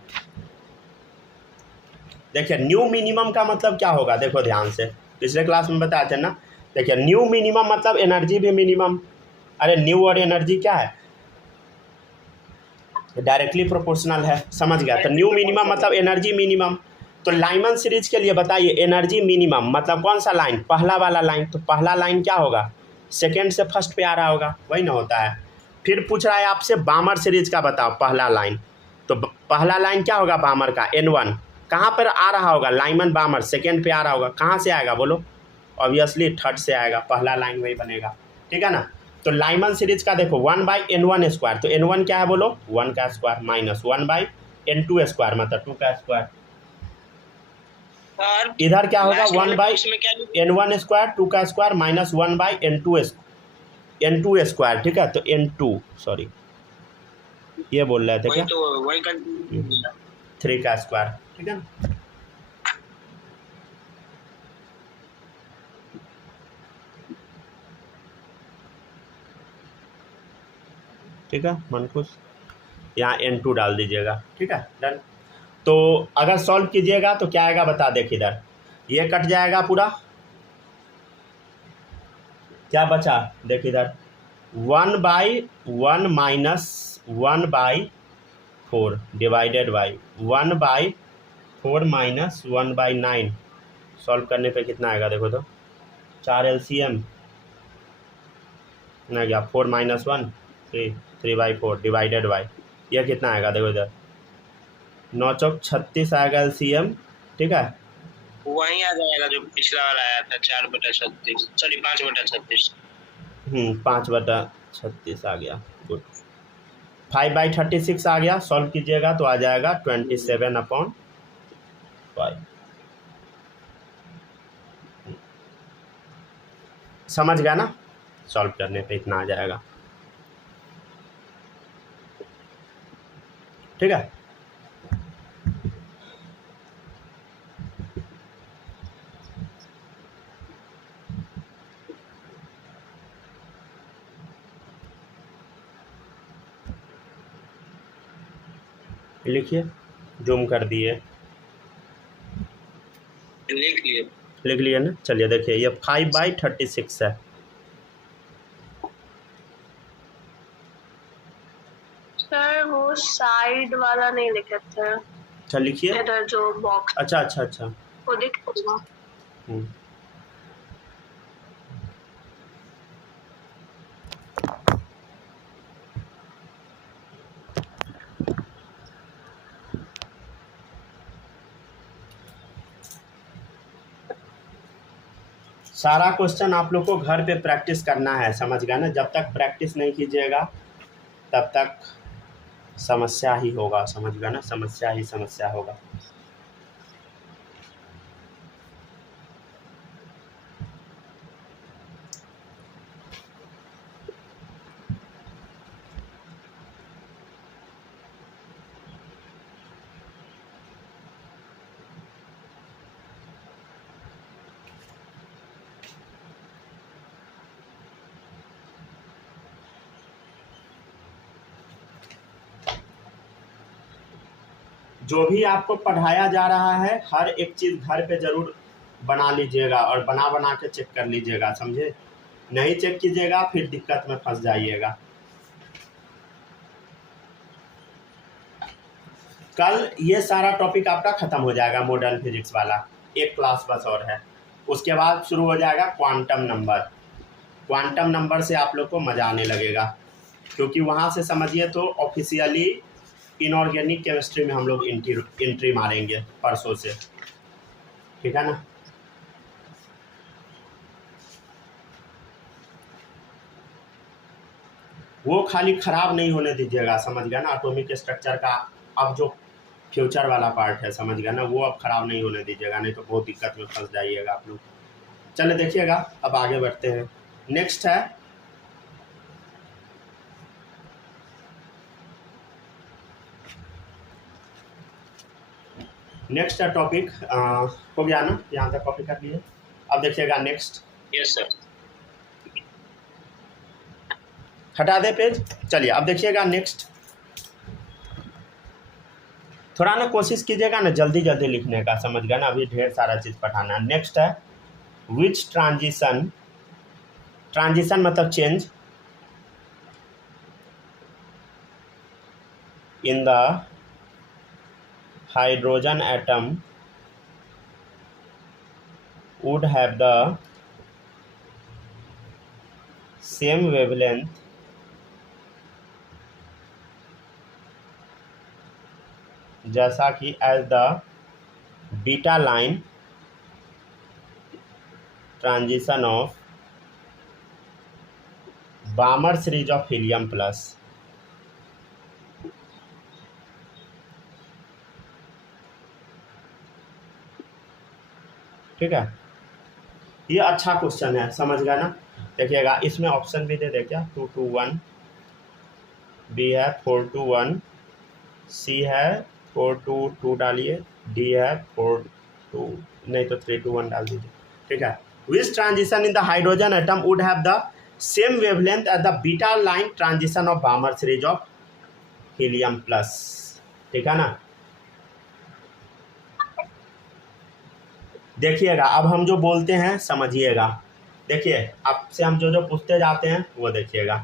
देखिए, न्यू मिनिमम का मतलब क्या होगा? देखो ध्यान से, पिछले क्लास में बताए थे ना। देखिए न्यू मिनिमम मतलब एनर्जी भी मिनिमम। अरे न्यू और एनर्जी क्या है? डायरेक्टली प्रोपोर्शनल है, समझ गया। तो न्यू मिनिमम मतलब एनर्जी मिनिमम। तो लाइमन सीरीज के लिए बताइए एनर्जी मिनिमम मतलब कौन सा लाइन? पहला वाला लाइन। तो पहला लाइन क्या होगा? सेकेंड से फर्स्ट पे आ रहा होगा, वही ना होता है। फिर पूछ रहा है आपसे बामर सीरीज का बताओ पहला लाइन। तो पहला लाइन क्या होगा बामर का? N1 कहाँ पर आ रहा होगा? लाइमन बामर सेकेंड पे आ रहा होगा, कहाँ से आएगा बोलो? ऑब्वियसली थर्ड से आएगा, पहला लाइन वही बनेगा, ठीक है ना। तो लाइमन सीरीज का देखो 1/N1 स्क्वायर, तो N1 क्या है बोलो? 1 का स्क्वायर माइनस 1/N2 स्क्वायर मतलब 2 का स्क्वायर। इधर क्या होगा? 1/N1 स्क्वायर 2 का स्क्वायर माइनस 1/N2 स्क्वायर, ठीक है। तो N2 सॉरी ये बोल रहे थे क्या? तो वही 3 का स्क्वायर, ठीक है ना। ठीक है मन खुश, यहाँ N2 डाल दीजिएगा, ठीक है डन। तो अगर सॉल्व कीजिएगा तो क्या आएगा बता देख, इधर ये कट जाएगा पूरा, क्या बचा देख इधर 1/1 minus 1/4 divided by 1/4 minus 1/9। Solve करने पे कितना आएगा देखो तो 4 LCM ना गया 4 माइनस 1 3/4 डिवाइडेड बाई यह कितना आएगा देखो इधर 9 चौक 36 आएगा LCM, ठीक है। वही आ जाएगा जो पिछला वाला आया था 4/36 सॉरी 5/36। 5/36 आ गया, गुड। 5/36 आ गया, सॉल्व कीजिएगा तो आ जाएगा 27/5। समझ गया ना, सॉल्व करने पे इतना आ जाएगा, ठीक है। लिखिए, जूम कर दिए, लिख लिए ना। चलिए देखिए ये 5/36 है। सर वो साइड वाला नहीं लिखे थे। अच्छा लिखिए, इधर जो बॉक्स अच्छा वो दिख होगा। सारा क्वेश्चन आप लोग को घर पे प्रैक्टिस करना है, समझ गया ना। जब तक प्रैक्टिस नहीं कीजिएगा तब तक समस्या ही होगा, समझ गया ना, समस्या ही समस्या होगा। जो भी आपको पढ़ाया जा रहा है हर एक चीज़ घर पे ज़रूर बना लीजिएगा और बना के चेक कर लीजिएगा, समझे। नहीं चेक कीजिएगा फिर दिक्कत में फंस जाइएगा। कल ये सारा टॉपिक आपका ख़त्म हो जाएगा, मॉडर्न फिजिक्स वाला, एक क्लास बस और है। उसके बाद शुरू हो जाएगा क्वांटम नंबर। क्वांटम नंबर से आप लोग को मज़ा आने लगेगा, क्योंकि वहाँ से समझिए तो ऑफिशियली इनऑर्गेनिक केमिस्ट्री में हम लोग एंट्री मारेंगे परसों से, ठीक है ना। वो खाली ख़राब नहीं होने दीजिएगा, समझ गया ना। एटॉमिक स्ट्रक्चर का अब जो फ्यूचर वाला पार्ट है, समझ गया ना, वो अब ख़राब नहीं होने दीजिएगा, नहीं तो बहुत दिक्कत में फंस जाइएगा आप लोग। चले देखिएगा, अब आगे बढ़ते हैं। नेक्स्ट है टॉपिक, हो गया ना, यहाँ तक कॉपी कर लिए। अब देखिएगा नेक्स्ट। Yes sir. हटा दे पेज। चलिए अब देखिएगा नेक्स्ट। थोड़ा ना कोशिश कीजिएगा ना जल्दी जल्दी लिखने का, समझ गया ना, अभी ढेर सारा चीज़ पढ़ाना है। नेक्स्ट है विच ट्रांजिशन, ट्रांजिशन मतलब change in the hydrogen atom would have the same wavelength जैसा कि as the beta line transition of Balmer series of helium plus। ठीक है, ये अच्छा क्वेश्चन है, समझ गया ना। देखिएगा इसमें ऑप्शन भी दे दे क्या, 2 to 1, बी है 4 to 1, सी है 4 to 2 डालिए, डी है 4 to नहीं तो 3 to 1 डाल दीजिए, ठीक है। Which transition in the hydrogen atom would have the same wavelength at the beta line transition of Balmer series of helium plus, ठीक है ना। देखिएगा अब हम जो बोलते हैं समझिएगा, देखिए आपसे हम जो जो पूछते जाते हैं वो देखिएगा।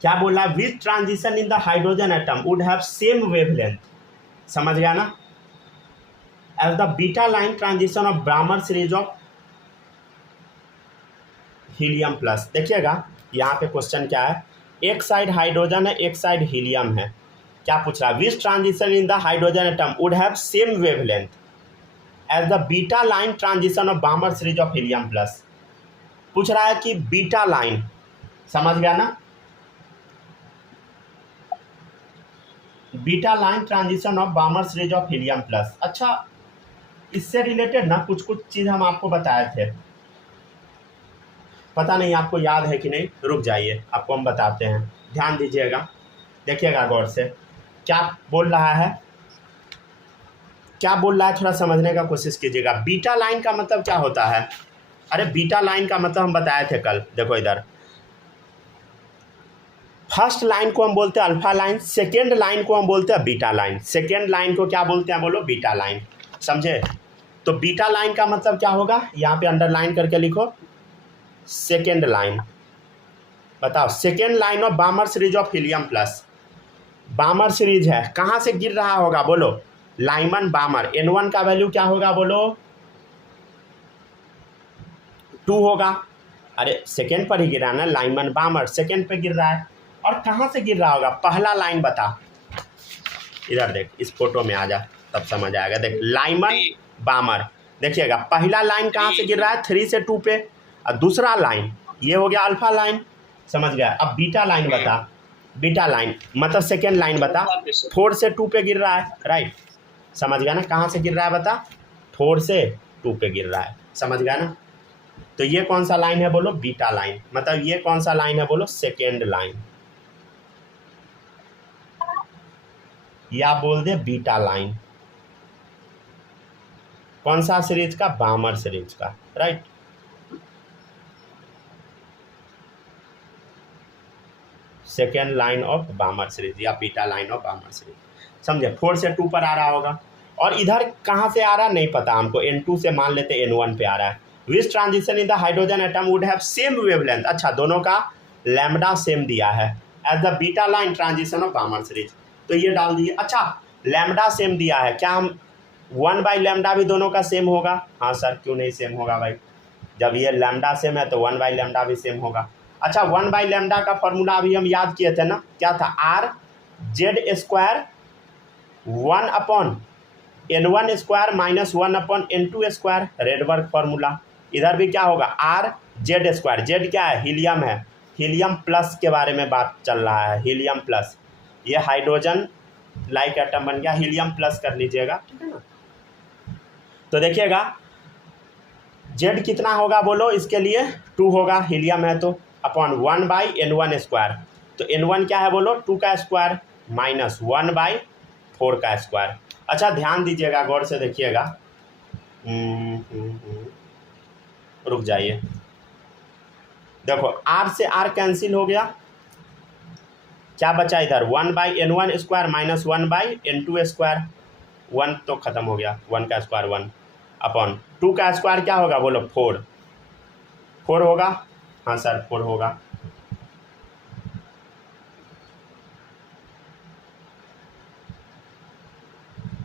क्या बोला, which transition in the hydrogen atom would have same wavelength, समझ गया ना, as the beta line transition of Balmer series of helium plus. देखिएगा यहाँ पे क्वेश्चन क्या है, एक साइड हाइड्रोजन है एक साइड हीलियम है, क्या पूछ रहा है, which transition in the hydrogen atom would have same wavelength as the beta line transition of Balmer series of helium plus. पूछ रहा है कि बीटा लाइन, समझ गया ना, beta line transition of Balmer series of helium plus. अच्छा इससे related ना कुछ कुछ चीज़ हम आपको बताए थे, पता नहीं आपको याद है कि नहीं, रुक जाइए आपको हम बताते हैं, ध्यान दीजिएगा, देखिएगा गौर से क्या बोल रहा है, क्या बोल रहा है, थोड़ा समझने का कोशिश कीजिएगा। बीटा लाइन का मतलब क्या होता है, अरे बीटा लाइन का मतलब हम बताए थे कल, देखो इधर, फर्स्ट लाइन को हम बोलते हैं अल्फा लाइन, सेकेंड लाइन को हम बोलते हैं बीटा लाइन, सेकेंड लाइन को क्या बोलते हैं, बोलो बीटा लाइन, समझे। तो बीटा लाइन का मतलब क्या होगा, यहाँ पे अंडरलाइन करके लिखो, सेकेंड लाइन, बताओ, second line of Balmer series of helium plus. बामर series है, कहाँ से गिर रहा होगा, बोलो, लाइमन बामर, N1 का वैल्यू क्या होगा, बोलो 2 होगा, अरे सेकेंड पर ही गिरा ना, लाइमन बामर सेकेंड पे गिर रहा है, और कहाँ से गिर रहा होगा, पहला लाइन बता, इधर देख, इस फोटो में आ जा तब समझ आएगा, देख लाइमन बामर, देखिएगा पहला लाइन कहाँ से गिर रहा है, 3 से 2 पे, और दूसरा लाइन ये हो गया अल्फा लाइन, समझ गया। अब बीटा लाइन बता, बीटा लाइन मतलब सेकेंड लाइन बता, 4 से 2 पे गिर रहा है, राइट, समझ गया ना, कहाँ से गिर रहा है बता, 4 से 2 पे गिर रहा है, समझ गया ना। तो ये कौन सा लाइन है, बोलो बीटा लाइन, मतलब ये कौन सा लाइन है, बोलो सेकेंड लाइन, या बोल दे बीटा लाइन, कौन सा सीरीज का, बामर सीरीज का, right. Second line of Balmer series या beta line of Balmer series, समझे। 4 से 2 पर आ रहा होगा, और इधर कहाँ से आ रहा नहीं पता हमको, N2 से मान लेते N1 पे आ रहा है। Which transition in the hydrogen atom would have same wavelength, अच्छा दोनों का लैम्डा सेम दिया है, as the beta line transition of gamma series. तो ये डाल दिए। अच्छा लैम्डा सेम दिया है, क्या हम 1/λ भी दोनों का सेम होगा? हाँ सर क्यों नहीं सेम होगा भाई, जब ये लैम्डा सेम है तो 1/λ भी सेम होगा। अच्छा 1/λ का फॉर्मूला अभी हम याद किए थे ना, क्या था? Are Z square 1/n1 square minus 1/n2 square, Rydberg formula. इधर भी क्या होगा? आर जेड स्क्वायर, जेड क्या है? हीलियम है, हीलियम प्लस के बारे में बात चल रहा है, हीलियम प्लस। ये हाइड्रोजन लाइक एटम बन गया, हीलियम प्लस कर लीजिएगा, ठीक है ना। तो देखिएगा जेड कितना होगा बोलो, इसके लिए 2 होगा, हीलियम है तो, अपॉन 1/n1 स्क्वायर। तो n1 क्या है बोलो? 2 का स्क्वायर माइनस 1/4 का स्क्वायर। अच्छा ध्यान दीजिएगा, गौर से देखिएगा, रुक जाइए, देखो r से r कैंसिल हो गया, क्या बचा इधर? 1/n1 square minus 1/n2 square, 1 तो खत्म हो गया, 1 का स्क्वायर 1 अपॉन 2 का स्क्वायर क्या होगा बोलो? 4 होगा। हाँ सर 4 होगा।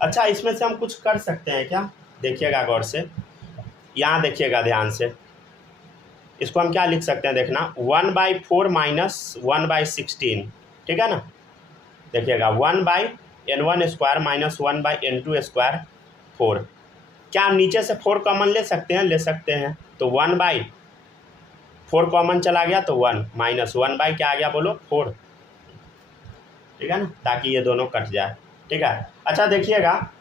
अच्छा इसमें से हम कुछ कर सकते हैं क्या? देखिएगा गौर से, यहाँ देखिएगा ध्यान से, इसको हम क्या लिख सकते हैं देखना, 1/4 माइनस 1/16, ठीक है ना। देखिएगा 1/n1 square minus 1/n2 square 4, क्या हम नीचे से 4 कॉमन ले सकते हैं? ले सकते हैं। तो 1/4 कॉमन चला गया तो 1 माइनस 1 बाई क्या आ गया बोलो? 4, ठीक है ना, ताकि ये दोनों कट जाए, ठीक है। अच्छा देखिएगा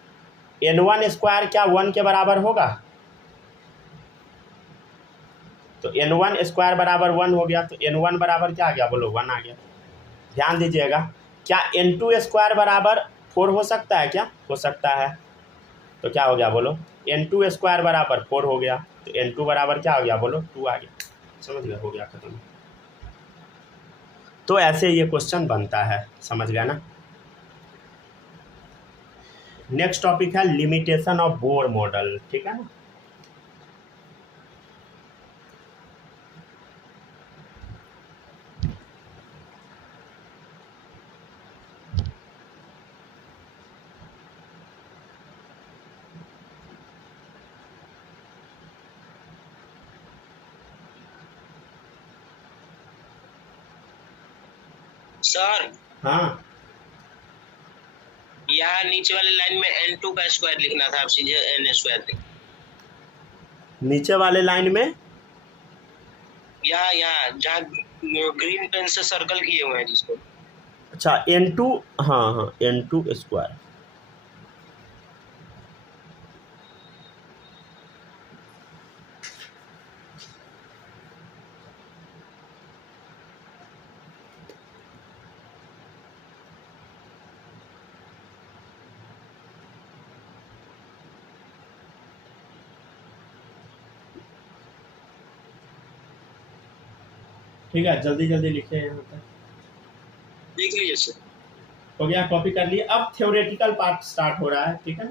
n1 स्क्वायर क्या 1 के बराबर होगा? तो n1 स्क्वायर बराबर 1 हो गया, तो n1 बराबर क्या आ गया बोलो? 1 आ गया। ध्यान दीजिएगा, क्या n2 स्क्वायर बराबर 4 हो सकता है? क्या हो सकता है? तो क्या हो गया बोलो? n2 स्क्वायर बराबर 4 हो गया, तो n2 बराबर क्या हो गया बोलो? 2 आ गया। समझ गए, हो गया खत्म। तो ऐसे ये क्वेश्चन बनता है, समझ गया ना। नेक्स्ट टॉपिक है लिमिटेशन ऑफ बोर मॉडल, ठीक है ना। सर हाँ यहाँ नीचे वाले लाइन में n2 का स्क्वायर लिखना था, आप सीधे n स्क्वायर लिख। नीचे वाले लाइन में यहाँ जहाँ ग्रीन पेन से सर्कल किए हुए हैं जिसको, अच्छा n2, हाँ n2 स्क्वायर, ठीक है, जल्दी जल्दी लिखे यहाँ पर, देख लीजिए सर। हो गया, कॉपी कर लिए। अब थ्योरेटिकल पार्ट स्टार्ट हो रहा है, ठीक है ना।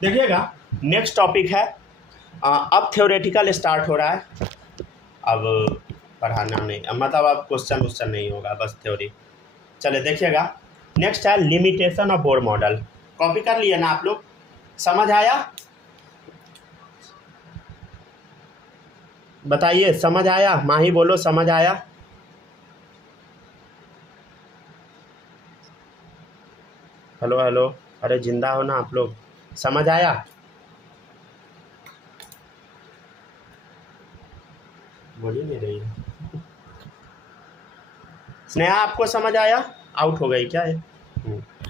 देखिएगा नेक्स्ट टॉपिक है, अब थ्योरेटिकल स्टार्ट हो रहा है, अब पढ़ाना नहीं, मतलब अब क्वेश्चन नहीं होगा, बस थ्योरी। चले देखिएगा, नेक्स्ट है limitation of Bohr model. Copy कर लिए ना आप लोग? समझ आया? बताइए समझ आया? माही बोलो समझ आया? हेलो हेलो, अरे जिंदा हो ना आप लोग? समझ आया? बोल ही नहीं रही है। स्नेहा आपको समझ आया? आउट हो गई क्या ये?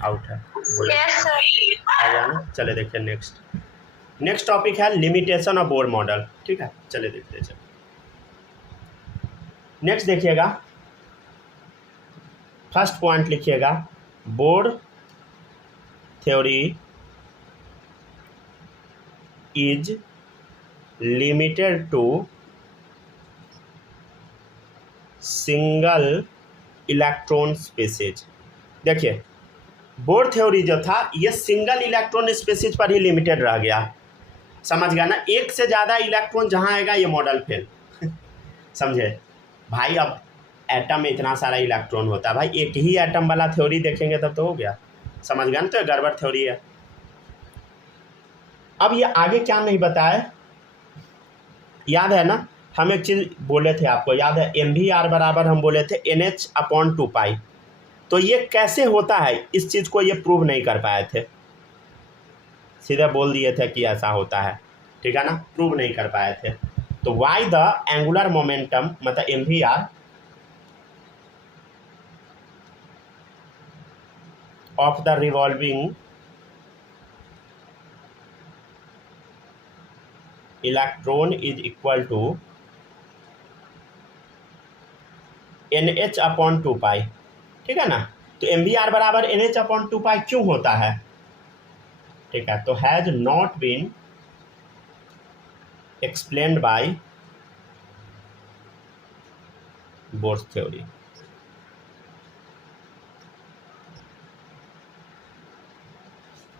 आउट है, आ गया ना। चले देखिए नेक्स्ट टॉपिक है लिमिटेशन ऑफ बोर मॉडल, ठीक है। चले देखते चले नेक्स्ट देखिएगा, फर्स्ट पॉइंट लिखिएगा, Bohr theory is limited to single electron species. देखिए बोर थ्योरी जो था ये सिंगल इलेक्ट्रॉन स्पीसीज पर ही लिमिटेड रह गया, समझ गया ना। एक से ज़्यादा इलेक्ट्रॉन जहाँ आएगा ये मॉडल फेल समझे भाई। अब एटम में इतना सारा इलेक्ट्रॉन होता है भाई, एक ही एटम वाला थ्योरी देखेंगे तब तो हो गया, समझ गया ना। तो गड़बड़ थ्योरी है। अब ये आगे क्या नहीं बताए, याद है ना, हम एक चीज़ बोले थे आपको याद है, MVR बराबर हम बोले थे NH/2π। तो ये कैसे होता है इस चीज़ को ये प्रूव नहीं कर पाए थे, सीधे बोल दिए थे कि ऐसा होता है, ठीक है ना, प्रूव नहीं कर पाए थे। तो वाई द एंगुलर मोमेंटम मतलब MVR of the revolving electron is equal to NH/2π, ठीक है ना। तो MVR बराबर NH/2π क्यों होता है, ठीक है। तो has not been explained by Bohr's theory,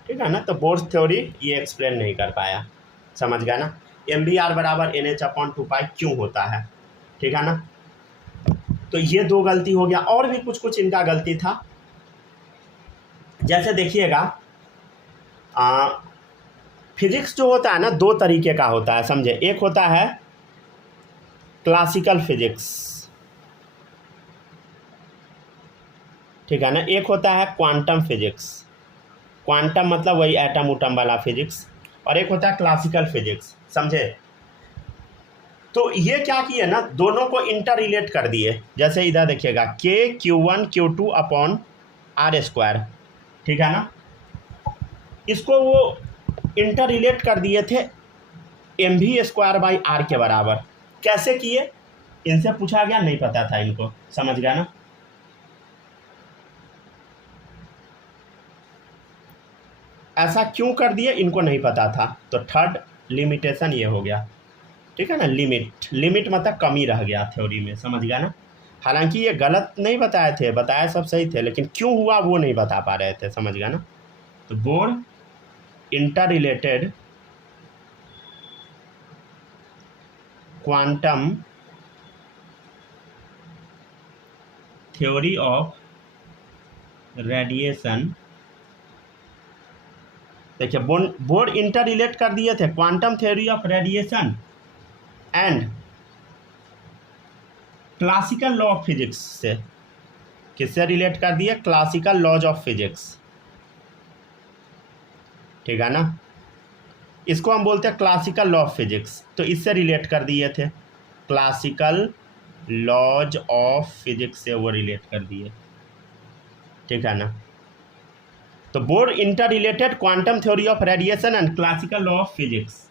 ठीक है ना। तो बोर्स थ्योरी ये एक्सप्लेन नहीं कर पाया, समझ गया ना। MVR बराबर NH/2π क्यों होता है, ठीक है ना। तो ये दो गलती हो गया, और भी कुछ कुछ इनका गलती था। जैसे देखिएगा फिजिक्स जो होता है ना दो तरीके का होता है, समझे। एक होता है क्लासिकल फिजिक्स, ठीक है ना। एक होता है क्वांटम फिजिक्स, क्वांटम मतलब वही एटम उटम वाला फिजिक्स, और एक होता है क्लासिकल फिजिक्स, समझे। तो ये क्या किए ना, दोनों को इंटर रिलेट कर दिए। जैसे इधर देखिएगा K/Q1/Q2/R², ठीक है ना। इसको वो इंटर रिलेट कर दिए थे mv²/r के बराबर। कैसे किए, इनसे पूछा गया, नहीं पता था इनको, समझ गया ना। ऐसा क्यों कर दिए इनको नहीं पता था। तो थर्ड लिमिटेशन ये हो गया, ठीक है ना। लिमिट मतलब कमी रह गया थ्योरी में, समझ गया ना। हालांकि ये गलत नहीं बताए थे, बताए सब सही थे, लेकिन क्यों हुआ वो नहीं बता पा रहे थे, समझ गया ना। तो bore inter related quantum theory of radiation, देखिए बोर इंटर रिलेट कर दिए थे quantum theory of radiation and classical law of physics से। किससे रिलेट कर दिए, क्लासिकल लॉज ऑफ फिजिक्स, ठीक है ना। इसको हम बोलते हैं क्लासिकल लॉ ऑफ फिजिक्स, तो इससे रिलेट कर दिए थे, क्लासिकल लॉज ऑफ फिजिक्स से वो रिलेट कर दिए, ठीक है ना। तो bore inter related quantum theory of radiation and classical law of physics.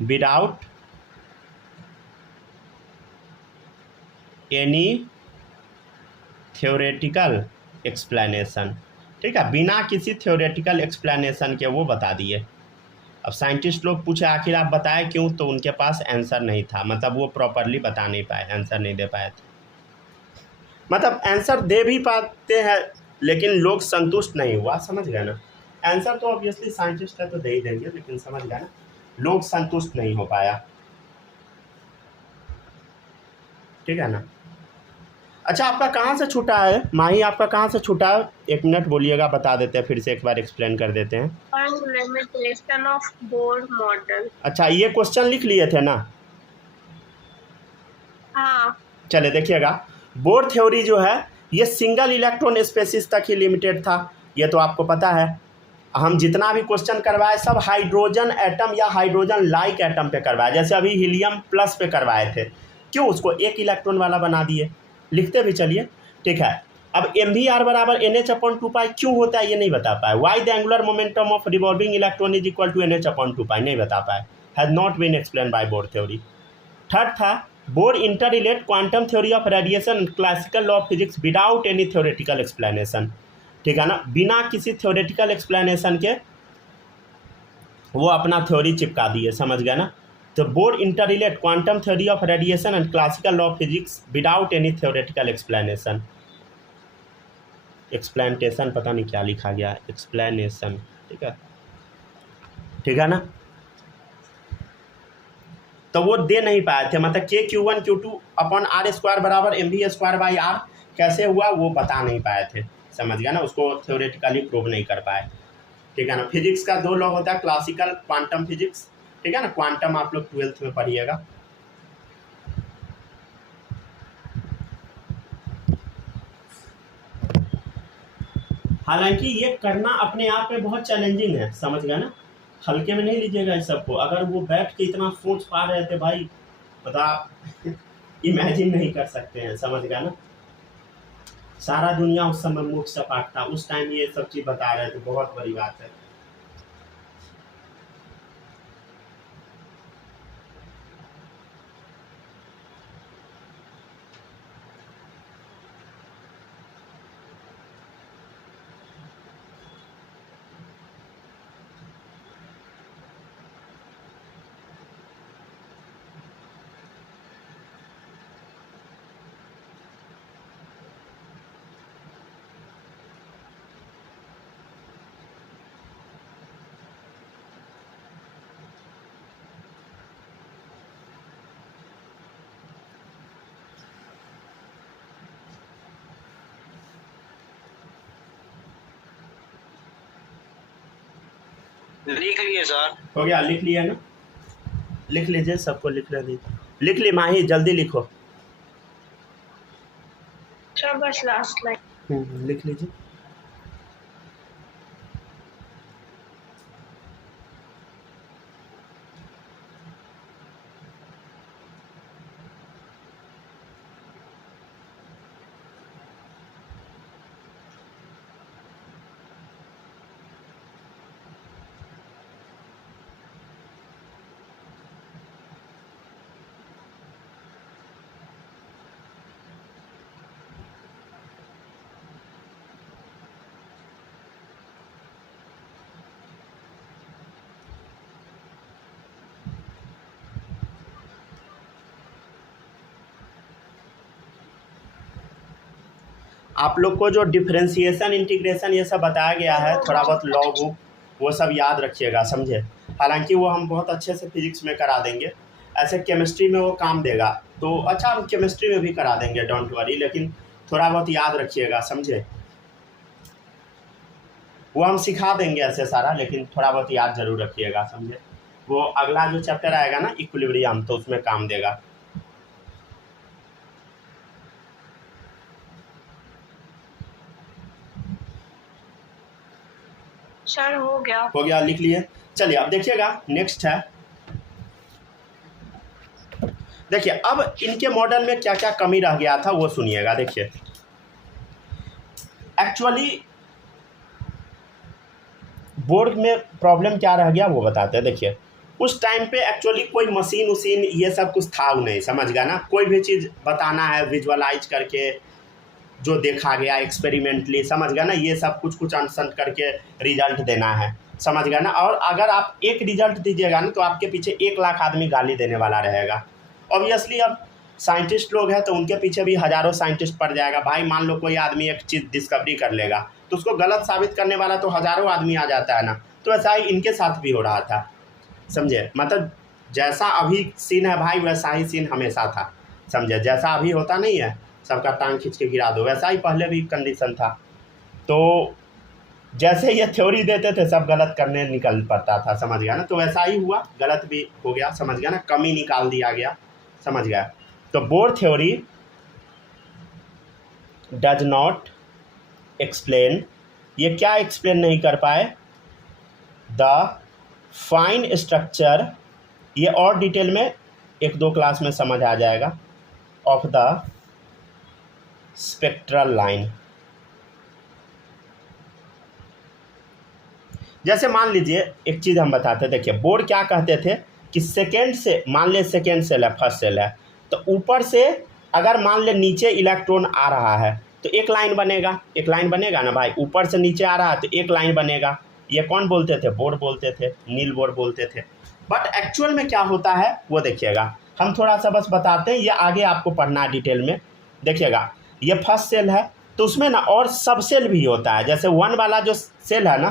Without any theoretical explanation, ठीक है, बिना किसी थ्योरेटिकल एक्सप्लेनेशन के वो बता दिए। अब साइंटिस्ट लोग पूछे आखिर आप बताए क्यों, तो उनके पास आंसर नहीं था, मतलब वो प्रॉपरली बता नहीं पाए, आंसर नहीं दे पाए थे। मतलब आंसर दे भी पाते हैं लेकिन लोग संतुष्ट नहीं हुआ, समझ गए ना। आंसर तो ऑब्वियसली साइंटिस्ट है तो दे ही देंगे, लेकिन समझ गए ना, लोग संतुष्ट नहीं हो पाया, ठीक है ना। अच्छा आपका कहाँ से छूटा है माही, आपका कहाँ से छूटा है, 1 मिनट बोलिएगा, बता देते हैं, फिर से एक बार एक्सप्लेन कर देते हैं। Limitation of Bohr model. अच्छा ये क्वेश्चन लिख लिए थे ना, हाँ। चले देखिएगा, बोर थ्योरी जो है ये सिंगल इलेक्ट्रॉन स्पेसिस तक ही लिमिटेड था, ये तो आपको पता है। हम जितना भी क्वेश्चन करवाए सब हाइड्रोजन एटम या हाइड्रोजन लाइक एटम पे करवाए, जैसे अभी हीलियम प्लस पे करवाए थे, क्यों उसको 1 इलेक्ट्रॉन वाला बना दिए, लिखते भी चलिए, ठीक है। अब MVR बराबर NH/2π क्यों होता है ये नहीं बता पाए। Why the angular momentum of revolving electron is equal to NH/2π नहीं बता पाए, has not been explain by Bohr theory. Third था Bohr interrelate quantum theory of radiation and classical law of physics without any theoretical explanation, ठीक है ना, बिना किसी theoretical explanation के वो अपना थ्योरी चिपका दिए, समझ गया ना। तो bore interrelate quantum theory of radiation and classical law of physics without any theoretical explanation. Explanation पता नहीं क्या लिखा गया, एक्सप्लेनेशन, ठीक है ना। तो वो दे नहीं पाए थे, मतलब Q1Q2/R² बराबर mv²/r कैसे हुआ वो बता नहीं पाए थे, समझ गया ना। उसको थ्योरेटिकली प्रूव नहीं कर पाए, ठीक है ना। फिजिक्स का 2 लॉ होता है, क्लासिकल क्वांटम फिजिक्स, ठीक है ना। क्वांटम आप लोग 12th में पढ़िएगा। हालांकि ये करना अपने आप में बहुत चैलेंजिंग है, समझ गया ना। हल्के में नहीं लीजिएगा इस सबको। अगर वो बैठ के इतना सोच पा रहे थे भाई, बता इमेजिन नहीं कर सकते हैं, समझ गया ना। सारा दुनिया उस समय मूर्ख सपाट था, उस टाइम ये सब चीज़ बता रहे थे, बहुत बड़ी बात है। लिख लिए सर। हो गया, लिख लिया ना, लिख लीजिए, सबको लिख लीजिए, लिख ली माही, जल्दी लिखो। सर बस लास्ट लाइन। लिख लीजिए। आप लोग को जो डिफरेंशिएशन, इंटीग्रेशन ये सब बताया गया है, थोड़ा बहुत लॉग बुक वो सब याद रखिएगा, समझे। हालांकि वो हम बहुत अच्छे से फिजिक्स में करा देंगे, ऐसे केमिस्ट्री में वो काम देगा तो अच्छा हम केमिस्ट्री में भी करा देंगे, डोंट वरी, लेकिन थोड़ा बहुत याद रखिएगा, समझे। वो हम सिखा देंगे ऐसे सारा, लेकिन थोड़ा बहुत याद जरूर रखिएगा, समझे। वो अगला जो चैप्टर आएगा ना इक्विलिब्रियम, तो उसमें काम देगा। सर हो गया, लिख लिए। चलिए अब देखिएगा, नेक्स्ट है, देखिए अब इनके मॉडल में क्या क्या कमी रह गया था वो सुनिएगा। देखिए एक्चुअली बोर्ड में प्रॉब्लम क्या रह गया वो बताते हैं। देखिए उस टाइम पे एक्चुअली कोई मशीन उसीन ये सब कुछ था नहीं, समझ गया ना। कोई भी चीज़ बताना है विजुअलाइज करके, जो देखा गया एक्सपेरिमेंटली, समझ गया ना, ये सब कुछ आंसर करके रिजल्ट देना है, समझ गया ना। और अगर आप एक रिजल्ट दीजिएगा ना तो आपके पीछे 1 लाख आदमी गाली देने वाला रहेगा। ऑब्वियसली अब साइंटिस्ट लोग हैं तो उनके पीछे भी हज़ारों साइंटिस्ट पड़ जाएगा। भाई मान लो कोई आदमी एक चीज़ डिस्कवरी कर लेगा तो उसको गलत साबित करने वाला तो हज़ारों आदमी आ जाता है ना। तो ऐसा ही इनके साथ भी हो रहा था, समझे। मतलब जैसा अभी सीन है भाई वैसा ही सीन हमेशा था, समझे। जैसा अभी होता नहीं है सबका टांग खींच के गिरा दो, वैसा ही पहले भी कंडीशन था। तो जैसे ये थ्योरी देते थे सब गलत करने निकल पड़ता था, समझ गया ना। तो वैसा ही हुआ, गलत भी हो गया, समझ गया ना, कमी निकाल दिया गया, समझ गया। तो Bohr theory does not explain, ये क्या एक्सप्लेन नहीं कर पाए, द फाइन स्ट्रक्चर, ये और डिटेल में 1-2 क्लास में समझ आ जाएगा, ऑफ द स्पेक्ट्रल लाइन। जैसे मान लीजिए एक चीज़ हम बताते हैं, देखिए बोर क्या कहते थे कि सेकेंड से, मान ले सेकेंड सेल है, फर्स्ट सेल है, तो ऊपर से अगर मान ले नीचे इलेक्ट्रॉन आ रहा है तो एक लाइन बनेगा, एक लाइन बनेगा ना भाई। ऊपर से नीचे आ रहा है तो एक लाइन बनेगा, ये कौन बोलते थे? बोर बोलते थे, नील बोर बोलते थे। बट एक्चुअल में क्या होता है वो देखिएगा, हम थोड़ा सा बस बताते हैं, ये आगे आपको पढ़ना है डिटेल में। देखिएगा ये फर्स्ट सेल है, तो उसमें ना और सब सेल भी होता है। जैसे 1 वाला जो सेल है ना,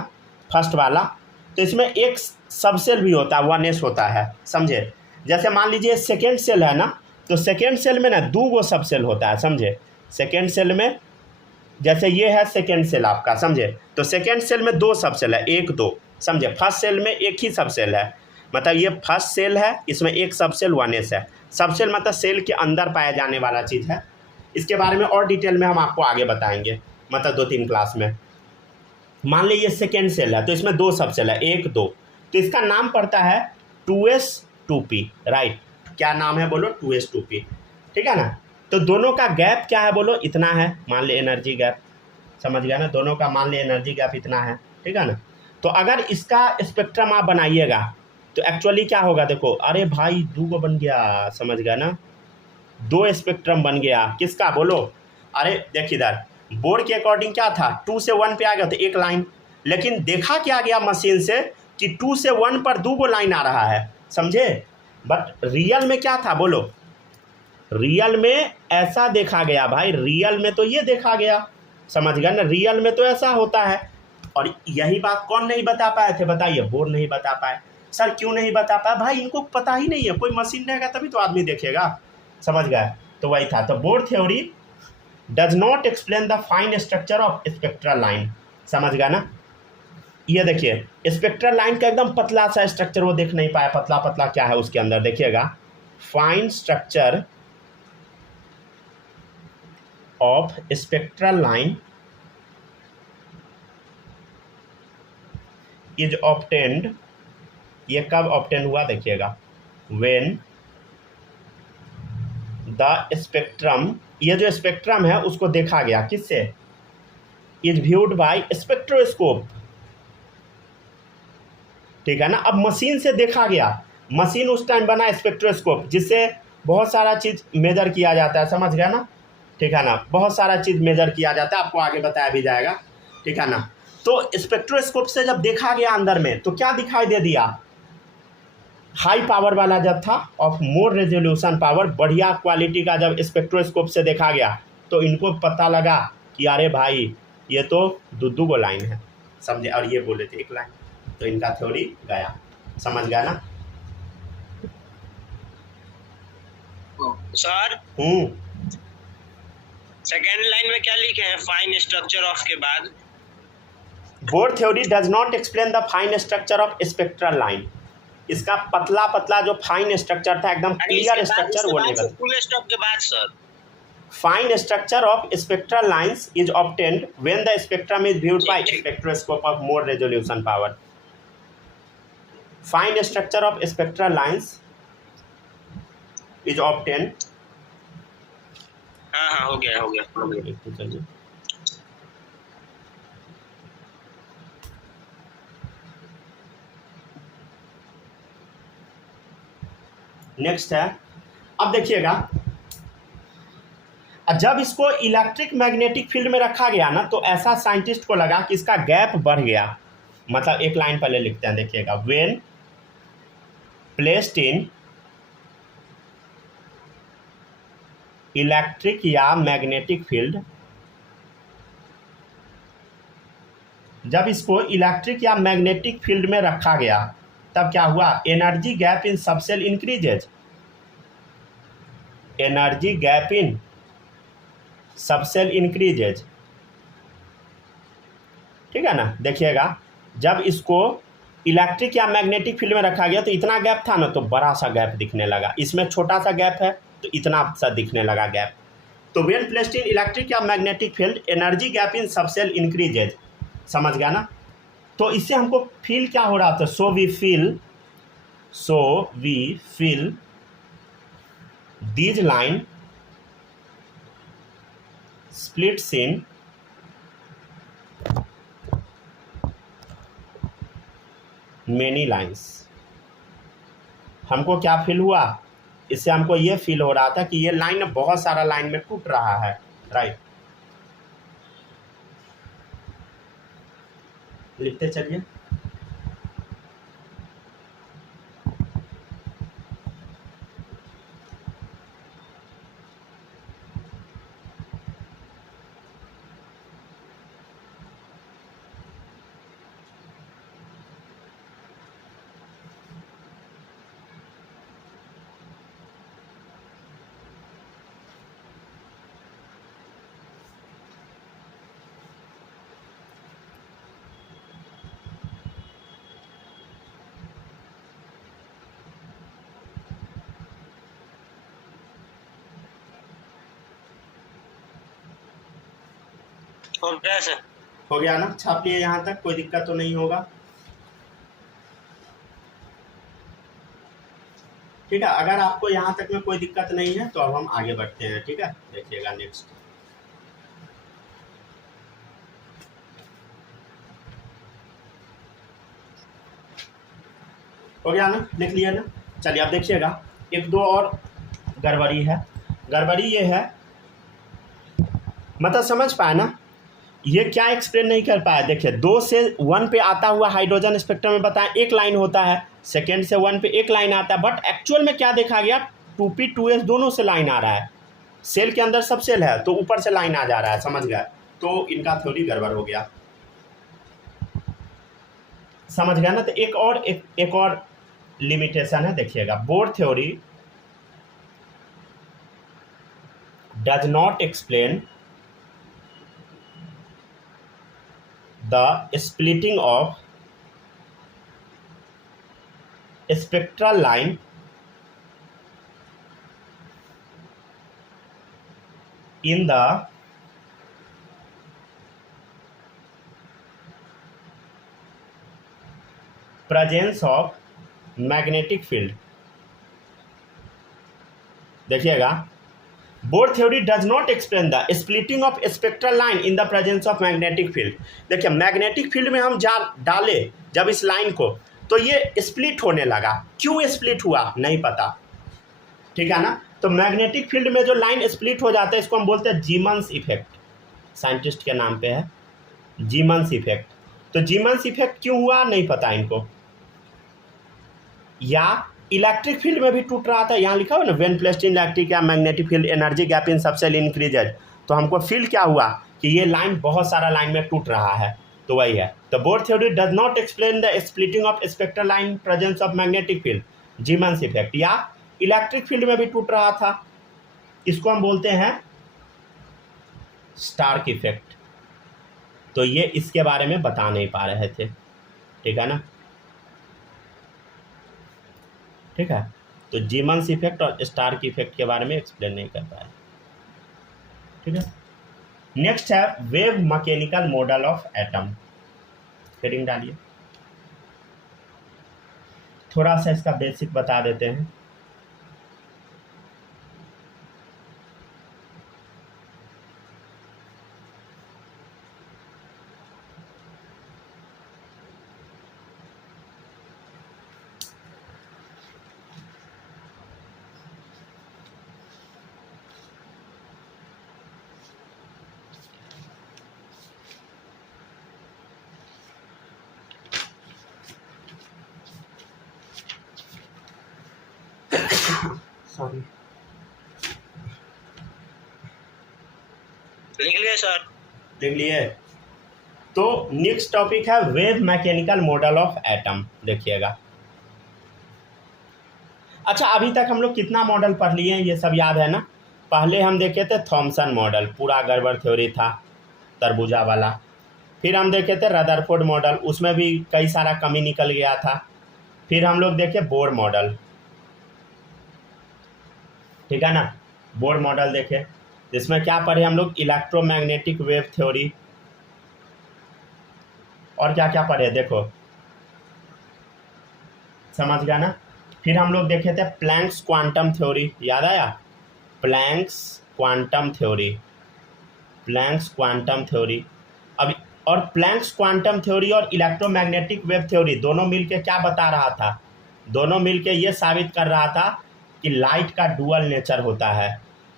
फर्स्ट वाला, तो इसमें एक सब सेल भी होता है, 1s होता है, समझे। जैसे मान लीजिए सेकेंड सेल है ना, तो सेकेंड सेल में ना 2 गो सब सेल होता है, समझे। सेकेंड सेल में जैसे ये है सेकेंड सेल आपका, समझे, तो सेकेंड सेल में 2 सब सेल है, 1 2, समझे। फर्स्ट सेल में एक ही सब सेल है, मतलब ये फर्स्ट सेल है, इसमें एक सब सेल 1s है। सब सेल मतलब सेल के अंदर पाया जाने वाला चीज़ है। इसके बारे में और डिटेल में हम आपको आगे बताएंगे, मतलब 2-3 क्लास में। मान लीजिए सेकेंड सेल है, तो इसमें 2 सब सेल है, 1 2, तो इसका नाम पड़ता है 2s 2p, राइट। क्या नाम है बोलो? 2s 2p, ठीक है ना। तो दोनों का गैप क्या है बोलो? इतना है, मान ले एनर्जी गैप, समझ गया ना। दोनों का मान ले एनर्जी गैप इतना है, ठीक है ना। तो अगर इसका स्पेक्ट्रम आप बनाइएगा तो एक्चुअली क्या होगा, देखो, अरे भाई 2 गो बन गया, समझ गया ना, 2 स्पेक्ट्रम बन गया। किसका बोलो? अरे देख इधर, बोर्ड के अकॉर्डिंग क्या था, 2 से 1 पे आ गया तो एक लाइन, लेकिन देखा क्या गया मशीन से कि 2 से 1 पर 2 गो लाइन आ रहा है, समझे। बट रियल में क्या था बोलो? रियल में ऐसा देखा गया भाई, रियल में तो ये देखा गया, समझ गया ना। रियल में तो ऐसा होता है, और यही बात कौन नहीं बता पाए थे बताइए? बोर्ड नहीं बता पाए। सर क्यों नहीं बता पाया? भाई इनको पता ही नहीं है, कोई मशीन रहेगा तभी तो आदमी देखेगा, समझ गए। तो वही था। तो board theory does not explain the fine structure of spectral line, समझ गया ना। ये देखिए स्पेक्ट्रल लाइन का एकदम पतला सा स्ट्रक्चर वो देख नहीं पाया, पतला पतला क्या है उसके अंदर, देखिएगा fine structure of spectral line is obtained, ये कब ऑब्टेन हुआ देखिएगा, व्हेन द स्पेक्ट्रम, ये जो स्पेक्ट्रम है उसको देखा गया किससे? इज व्यूड बाय स्पेक्ट्रोस्कोप, ठीक है ना। अब मशीन से देखा गया, मशीन उस टाइम बना स्पेक्ट्रोस्कोप, जिससे बहुत सारा चीज़ मेजर किया जाता है, समझ गया ना, ठीक है ना। बहुत सारा चीज़ मेजर किया जाता है, आपको आगे बताया भी जाएगा, ठीक है ना। तो स्पेक्ट्रोस्कोप से जब देखा गया अंदर में, तो क्या दिखाई दे दिया? हाई पावर वाला जब था, ऑफ मोर रेजोल्यूशन पावर, बढ़िया क्वालिटी का जब स्पेक्ट्रोस्कोप से देखा गया, तो इनको पता लगा कि अरे भाई ये तो 2 गो लाइन है, समझे, और ये बोले थे 1 लाइन, तो इनका थ्योरी गया, समझ गया ना। सर सेकेंड लाइन में क्या लिखे हैं फाइन स्ट्रक्चर ऑफ के बाद? Board theory does not explain the fine structure of spectral line, इसका पतला पतला जो फाइन स्ट्रक्चर था, एकदम क्लियर स्ट्रक्चर, वो नहीं बता। फुल स्टॉप के बाद sir, fine structure of spectral lines is obtained when the spectrum is viewed by spectroscope of more resolution power. Fine structure of spectral lines is obtained, हाँ हो गया। चलिए नेक्स्ट है। अब देखिएगा, जब इसको इलेक्ट्रिक मैग्नेटिक फील्ड में रखा गया ना, तो ऐसा साइंटिस्ट को लगा कि इसका गैप बढ़ गया, मतलब एक लाइन पहले लिखते हैं, देखिएगा, व्हेन प्लेस्ड इन इलेक्ट्रिक या मैग्नेटिक फील्ड, जब इसको इलेक्ट्रिक या मैग्नेटिक फील्ड में रखा गया, तब क्या हुआ? Energy gap in sub cell increases, energy gap in sub cell increases, ठीक है ना। देखिएगा जब इसको इलेक्ट्रिक या मैग्नेटिक फील्ड में रखा गया, तो इतना गैप था ना, तो बड़ा सा गैप दिखने लगा, इसमें छोटा सा गैप है तो इतना सा दिखने लगा गैप। तो व्हेन प्लेस्ड इन इलेक्ट्रिक या magnetic field energy gap in sub cell increases, समझ गया ना। तो इससे हमको फील क्या हो रहा था? So we feel these line splits in many lines. हमको क्या फील हुआ? इससे हमको ये फील हो रहा था कि ये लाइन बहुत सारा लाइन में टूट रहा है, राइट। लिखते चलिए। हो गया सर। हो गया ना, छाप लिए यहाँ तक, कोई दिक्कत तो नहीं होगा। ठीक है, अगर आपको यहाँ तक में कोई दिक्कत नहीं है तो अब हम आगे बढ़ते हैं। ठीक है, देखिएगा नेक्स्ट। हो गया ना, लिख लिया ना। चलिए अब देखिएगा, एक दो और गड़बड़ी है। गड़बड़ी ये है, मतलब समझ पाए ना, ये क्या एक्सप्लेन नहीं कर पाया। देखिए 2 से 1 पे आता हुआ हाइड्रोजन स्पेक्ट्रम में बताएं एक लाइन होता है, सेकेंड से 1 पे एक लाइन आता है, बट एक्चुअल में क्या देखा गया, 2p 2s दोनों से लाइन आ रहा है। सेल के अंदर सब सेल है तो ऊपर से लाइन आ जा रहा है, समझ गए, तो इनका थ्योरी गड़बड़ हो गया। समझ गया ना। तो एक और लिमिटेशन है, देखिएगा, bore theory does not explain the splitting of spectral line in the presence of magnetic field। देखिएगा, bore theory does not explain the splitting of spectral line in the presence of magnetic field. देखिए magnetic field में हम डाले जब इस line को, तो ये स्प्लिट होने लगा। क्यों स्प्लिट हुआ नहीं पता, ठीक है ना। तो मैग्नेटिक फील्ड में जो लाइन स्प्लिट हो जाता है इसको हम बोलते हैं जीमन्स इफेक्ट, साइंटिस्ट के नाम पे है जीमन्स इफेक्ट। तो जीमन्स इफेक्ट क्यों हुआ नहीं पता इनको। या इलेक्ट्रिक फील्ड में भी टूट रहा था, यहाँ लिखा हुआ ना, व्हेन प्लेस्ड इन इलेक्ट्रिक या मैग्नेटिक फील्ड एनर्जी गैप इन सबसेल इंक्रीजेज। तो हमको फील क्या हुआ कि ये लाइन बहुत सारा लाइन में टूट रहा है, तो वही है। तो Bohr theory does not explain the splitting of spectral line presence of magnetic field, Zeeman's effect. या इलेक्ट्रिक फील्ड में भी टूट रहा था, इसको हम बोलते हैं स्टार्क इफेक्ट। तो ये इसके बारे में बता नहीं पा रहे थे, ठीक है ना। ठीक है, तो जीमन्स इफेक्ट और स्टार्क इफेक्ट के बारे में एक्सप्लेन नहीं कर पाए, ठीक है। नेक्स्ट है wave mechanical model of atom. Heading डालिए, थोड़ा सा इसका बेसिक बता देते हैं। सॉरी, लिख लिए सर? देख लिए। तो नेक्स्ट टॉपिक है wave mechanical model of atom. देखिएगा, अच्छा अभी तक हम लोग कितना मॉडल पढ़ लिए हैं ये सब याद है ना। पहले हम देखे थे थॉमसन मॉडल, पूरा गड़बड़ थ्योरी था तरबूजा वाला। फिर हम देखे थे रदरफोर्ड मॉडल, उसमें भी कई सारा कमी निकल गया था। फिर हम लोग देखे बोर मॉडल, ठीक है ना, बोर मॉडल देखे, जिसमें क्या पढ़े हम लोग, इलेक्ट्रोमैग्नेटिक वेव थ्योरी, और क्या क्या पढ़े देखो, समझ गया ना। फिर हम लोग देखे थे प्लैंक्स क्वांटम थ्योरी, याद आया, Planck's quantum theory, Planck's quantum theory. अब और प्लैंक्स क्वांटम थ्योरी और इलेक्ट्रोमैग्नेटिक वेव थ्योरी दोनों मिलके क्या बता रहा था, दोनों मिलके ये साबित कर रहा था कि लाइट का डुअल नेचर होता है,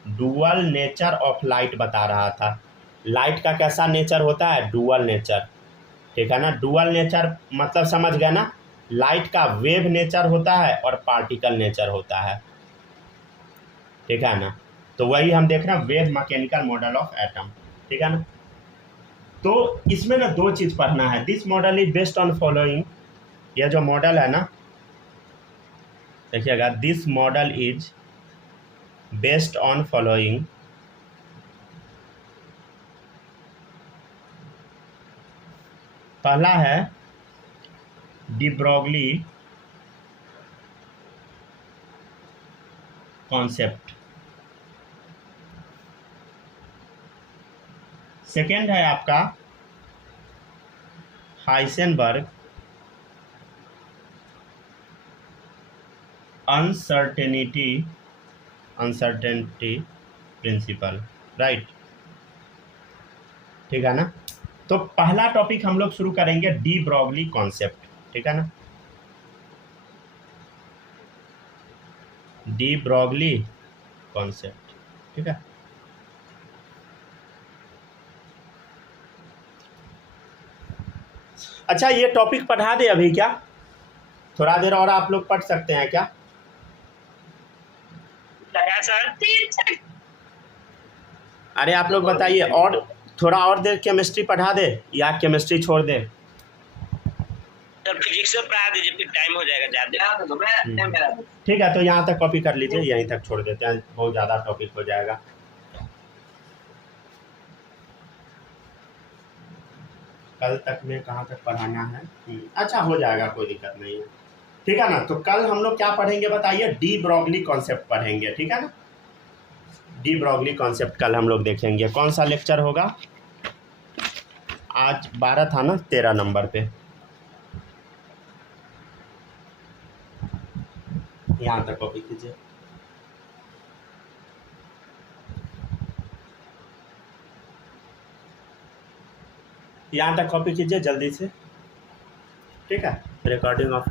डुअल नेचर ऑफ लाइट बता रहा था। लाइट का कैसा नेचर होता है, डुअल नेचर, ठीक है ना। डुअल नेचर मतलब समझ गया ना, लाइट का वेव नेचर होता है और पार्टिकल नेचर होता है, ठीक है ना। तो वही हम देख रहे हैं wave mechanical model of atom, ठीक है ना। तो इसमें ना दो चीज़ पढ़ना है। This model is based on following, यह जो मॉडल है ना, देखिएगा, this model is based on following, पहला है डी ब्रोगली कॉन्सेप्ट, सेकेंड है आपका हाइसेनबर्ग अनसर्टेनिटी प्रिंसिपल, राइट। ठीक है ना। तो पहला टॉपिक हम लोग शुरू करेंगे डी ब्रॉगली कॉन्सेप्ट, ठीक है ना। डी ब्रॉगली कॉन्सेप्ट, ठीक है। अच्छा, ये टॉपिक पढ़ा दे अभी क्या? थोड़ा देर और आप लोग पढ़ सकते हैं क्या? सर अरे आप लोग बताइए, और थोड़ा और देर केमिस्ट्री पढ़ा दे या केमिस्ट्री छोड़ दे? सर फिजिक्स में पढ़ा दीजिए, फिर टाइम हो जाएगा ज़्यादा। ठीक है, तो यहाँ तक कॉपी कर लीजिए, यहीं तक छोड़ देते हैं, बहुत ज़्यादा टॉपिक हो जाएगा। कल तक में कहाँ तक पढ़ाना है? अच्छा, हो जाएगा, कोई दिक्कत नहीं है, ठीक है ना। तो कल हम लोग क्या पढ़ेंगे बताइए? डी ब्रॉगली कॉन्सेप्ट पढ़ेंगे, ठीक है ना। डी ब्रॉगली कॉन्सेप्ट कल हम लोग देखेंगे। कौन सा लेक्चर होगा? आज 12 था ना, 13 नंबर पे। यहाँ तक कॉपी कीजिए। यहाँ तक कॉपी कीजिए जल्दी से, ठीक है। Recording of